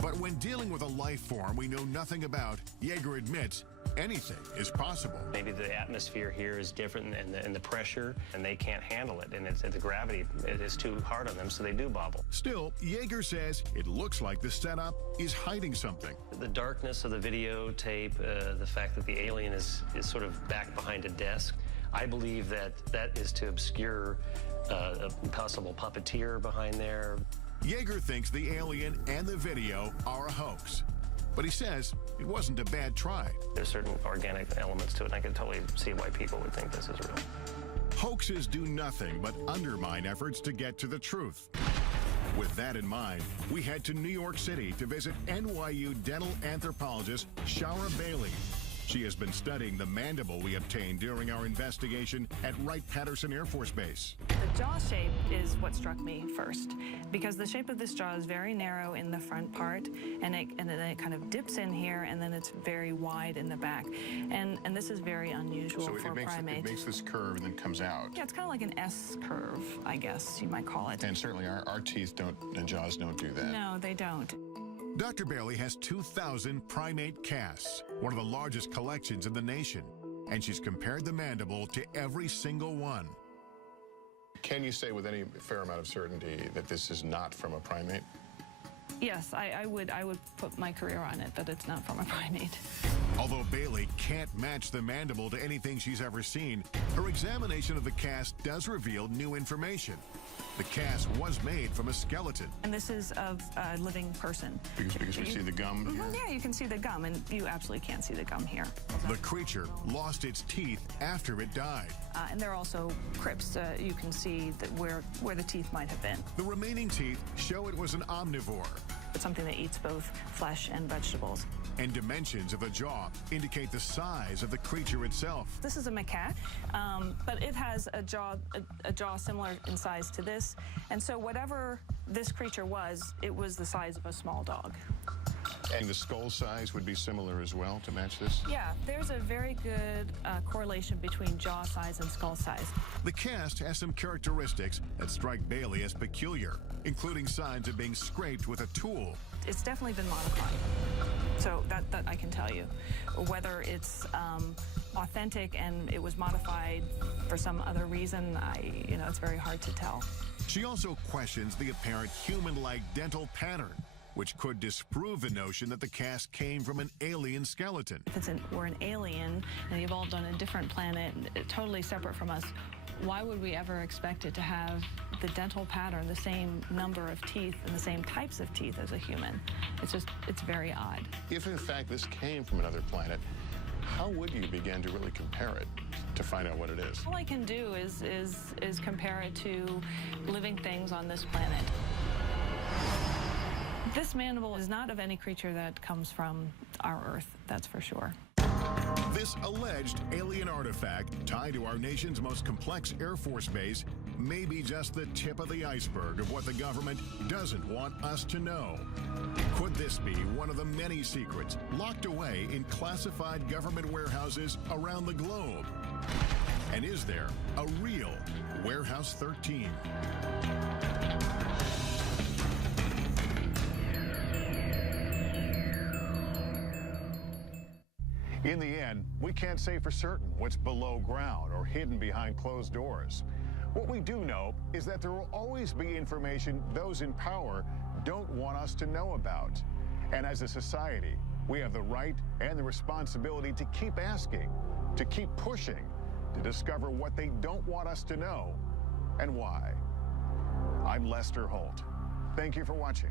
But when dealing with a life form we know nothing about, Yeager admits anything is possible. Maybe the atmosphere here is different and the pressure, and they can't handle it, and the gravity is too hard on them, so they do bobble. Still, Yeager says it looks like the setup is hiding something. The darkness of the videotape, the fact that the alien is sort of back behind a desk, I believe that is to obscure a possible puppeteer behind there. Yeager thinks the alien and the video are a hoax, but he says it wasn't a bad try. There's certain organic elements to it, and I can totally see why people would think this is real. Hoaxes do nothing but undermine efforts to get to the truth. With that in mind, we head to New York City to visit NYU dental anthropologist Shara Bailey. She has been studying the mandible we obtained during our investigation at Wright-Patterson Air Force Base. The jaw shape is what struck me first, because the shape of this jaw is very narrow in the front part, and then it kind of dips in here, and then it's very wide in the back. And this is very unusual for a primate. It makes this curve and then comes out. Yeah, it's kind of like an S curve, I guess you might call it. And certainly our teeth and jaws don't do that. No, they don't. Dr. Bailey has 2,000 primate casts, one of the largest collections in the nation, and she's compared the mandible to every single one. Can you say with any fair amount of certainty that this is not from a primate? Yes, I would put my career on it that it's not from a primate. Although Bailey can't match the mandible to anything she's ever seen, her examination of the cast does reveal new information. The cast was made from a skeleton. And this is of a living person. Because we see the gum here? Yeah, you can see the gum, and you absolutely can't see the gum here. The creature lost its teeth after it died. And there are also crypts. You can see that where the teeth might have been. The remaining teeth show it was an omnivore. It's something that eats both flesh and vegetables. And dimensions of the jaw indicate the size of the creature itself. This is a macaque, but it has a jaw similar in size to this. And so whatever this creature was, it was the size of a small dog. And the skull size would be similar as well to match this? Yeah, there's a very good correlation between jaw size and skull size. The cast has some characteristics that strike Bailey as peculiar, including signs of being scraped with a tool. It's definitely been modified. So that I can tell you. Whether it's authentic and it was modified for some other reason, it's very hard to tell. She also questions the apparent human-like dental pattern, which could disprove the notion that the cast came from an alien skeleton. If we're an alien and evolved on a different planet, totally separate from us, why would we ever expect it to have the dental pattern, the same number of teeth and the same types of teeth as a human? It's very odd. If in fact this came from another planet, how would you begin to really compare it to find out what it is? All I can do is compare it to living things on this planet. This mandible is not of any creature that comes from our Earth, that's for sure. This alleged alien artifact tied to our nation's most complex Air Force base may be just the tip of the iceberg of what the government doesn't want us to know. Could this be one of the many secrets locked away in classified government warehouses around the globe? And is there a real Warehouse 13? In the end, we can't say for certain what's below ground or hidden behind closed doors. What we do know is that there will always be information those in power don't want us to know about. And as a society, we have the right and the responsibility to keep asking, to keep pushing, to discover what they don't want us to know and why. I'm Lester Holt. Thank you for watching.